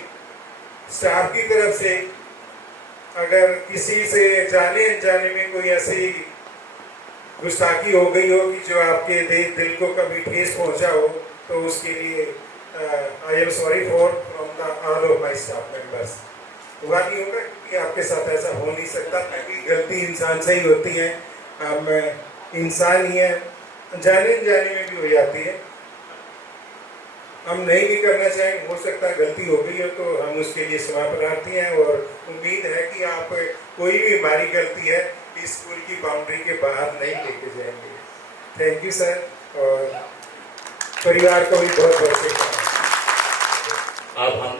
स्टाफ की तरफ से अगर किसी से जाने अनजाने में कोई ऐसी गुस्ताखी हो गई हो कि जो आपके दिल को कभी ठेस पहुंचा हो, तो उसके लिए I am sorry from the all of my staff members. हुआ नहीं होगा कि आपके साथ ऐसा हो नहीं सकता, क्योंकि गलती इंसान से ही होती है, हम इंसान ही है, जाने में भी हो जाती है। हम नहीं भी करना चाहें, हो सकता है गलती हो गई हो, तो हम उसके लिए क्षमा प्रार्थी हैं और उम्मीद है कि आप कोई भी हमारी गलती है इस स्कूल की बाउंड्री के बाहर नहीं लेके जाएंगे। थैंक यू सर, और परिवार को भी बहुत बहुत शुभकामनाएं। अब हम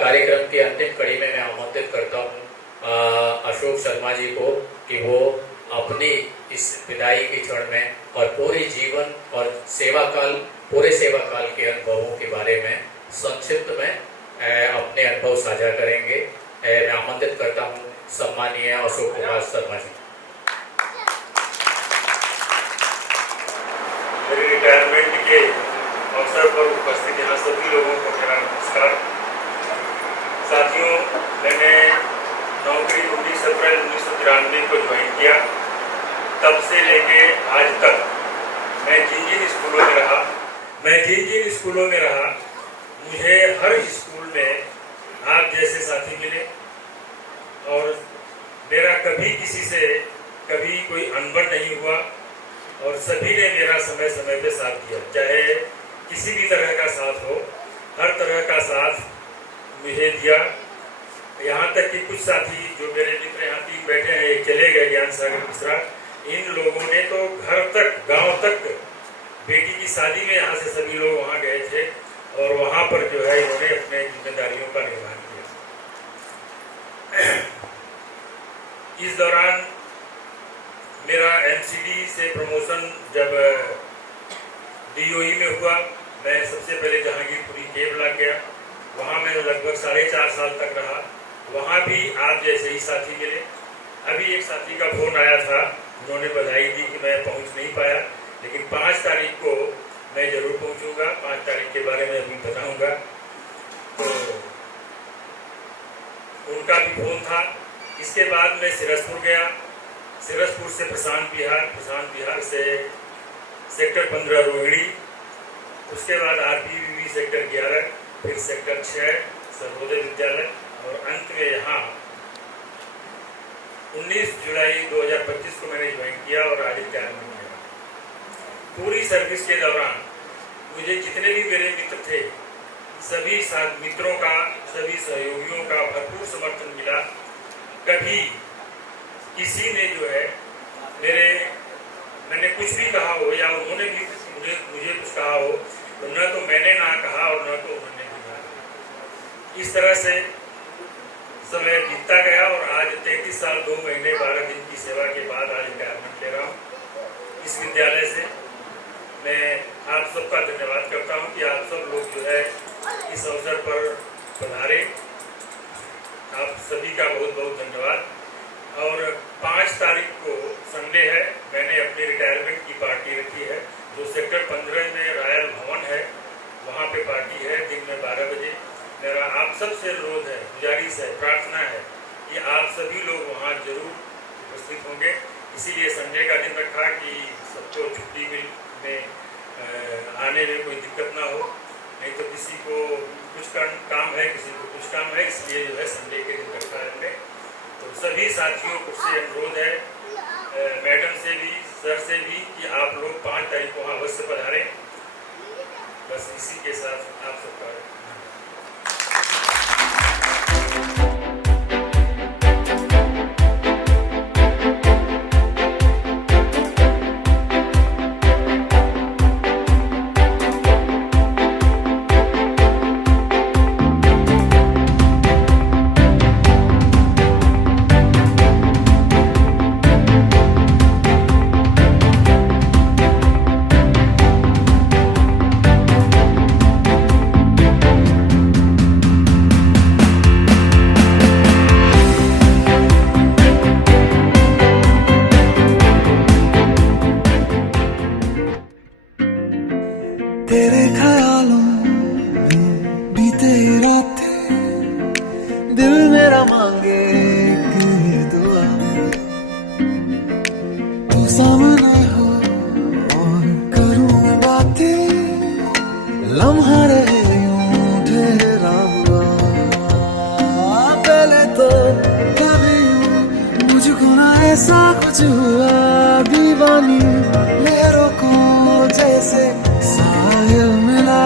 कार्यक्रम की अंतिम कड़ी में मैं आमंत्रित करता हूँ अशोक शर्मा जी को कि वो अपनी इस विदाई के क्षण में और पूरे जीवन और पूरे सेवा काल के अनुभवों के बारे में संक्षिप्त में अपने अनुभव साझा करेंगे। मैं आमंत्रित करता हूँ सम्मानीय अशोक कुमार शर्मा जी। मेरे रिटायरमेंट के अवसर पर उपस्थित यहाँ सभी लोगों को मेरा नमस्कार। साथियों, मैंने नौकरी 19 अप्रैल 1993 को ज्वाइन किया। तब से लेके आज तक मैं जिन स्कूलों में रहा, मुझे हर स्कूल में आप जैसे साथी मिले, और मेरा कभी किसी से कभी कोई अनबन नहीं हुआ, और सभी ने मेरा समय समय पे साथ दिया, चाहे किसी भी तरह का साथ हो, हर तरह का साथ मुझे दिया। यहाँ तक कि कुछ साथी जो मेरे मित्र यहाँ 3 बैठे हैं, एक चले गए, ज्ञान सागर मिश्रा, इन लोगों ने तो घर तक, गांव तक, बेटी की शादी में यहाँ से सभी लोग वहाँ गए थे, और वहाँ पर जो है इन्होंने अपने जिम्मेदारियों का निर्वहन किया। इस दौरान मेरा एमसीडी से प्रमोशन जब डीओई में हुआ, मैं सबसे पहले जहांगीरपुरी के ब्लॉक गया, वहाँ मैं लगभग 4.5 साल तक रहा। वहाँ भी आप जैसे ही साथी मिले। अभी एक साथी का फोन आया था, उन्होंने बधाई दी कि मैं पहुँच नहीं पाया, लेकिन 5 तारीख को मैं जरूर पहुँचूंगा। 5 तारीख के बारे में अभी बताऊंगा। तो उनका भी फोन था। इसके बाद मैं सिरसपुर गया, सिरसपुर से प्रशांत बिहार से सेक्टर 15 रोहिणी, उसके बाद आरपीवीवी सेक्टर 11, फिर सेक्टर 6 सर्वोदय विद्यालय, और अंत में यहाँ 19 जुलाई 2025 को मैंने ज्वाइन किया और आज रिटायरमेंट किया। पूरी सर्विस के दौरान मुझे जितने भी मेरे मित्र थे, सभी साथ मित्रों का, सभी सहयोगियों का भरपूर समर्थन मिला। कभी किसी ने जो है मैंने कुछ भी कहा हो या उन्होंने भी मुझे कुछ कहा हो, तो न तो मैंने ना कहा और न तो उन्होंने भी कहा। इस तरह से समय बीतता गया और आज 33 साल 2 महीने 12 दिन की सेवा के बाद आज रिटायरमेंट ले रहा हूँ इस विद्यालय से। मैं आप सबका धन्यवाद करता हूँ कि आप सब लोग जो है इस अवसर पर पधारे। आप सभी का बहुत बहुत धन्यवाद। और 5 तारीख को संडे है, मैंने अपनी रिटायरमेंट की पार्टी रखी है, जो सेक्टर 15 में रायल भवन है, वहाँ पे पार्टी है दिन में 12 बजे। मेरा आप सबसे अनुरोध है, गुजारिश है, प्रार्थना है कि आप सभी लोग वहाँ जरूर उपस्थित होंगे। इसीलिए संडे का दिन रखा कि सबको छुट्टी में आने में कोई दिक्कत ना हो, नहीं तो किसी को कुछ काम है, किसी को कुछ काम है, इसलिए जो है संडे के दिन रखा है हमने। तो सभी साथियों को से अनुरोध है, मैडम से भी, सर से भी, कि आप लोग 5 तारीख को वहाँ अवश्य पधारें। बस इसी के साथ आप सबका तेरे ख्यालों में बीते रातें, दिल मेरा मांगे एक दुआ, तू सामने हो और करूं मैं बातें, लम्हा रहे यूं ठहरा हुआ। पहले तो कभी मुझको ना ऐसा कुछ हुआ, दीवानी लहरों को जैसे साहिल मिला।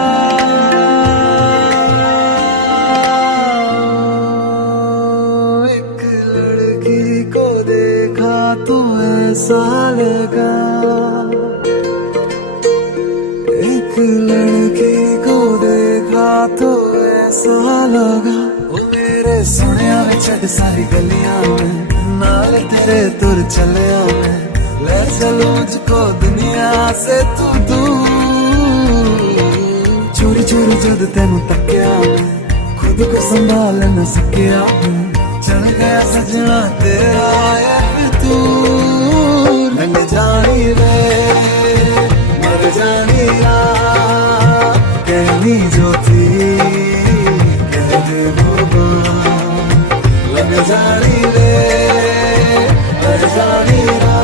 एक लड़की को देखा तो ऐसा लगा, एक लड़की को देखा तो ऐसा लगा, वो मेरे सुनिया में छट सारी गलियां में, नाल तेरे तुर चलिया में, ले चलो मुझको दुनिया से तू दूर। चोरी चोरी जद तेनू तकिया मैं, खुद को संभाल न सकिया मैं, चढ़ गया सजना तेरा फितूर। रंग जानी रे मर जानी रा, कहनी जो थी कह दे बाबा। लग जानी रे मर जानी रा,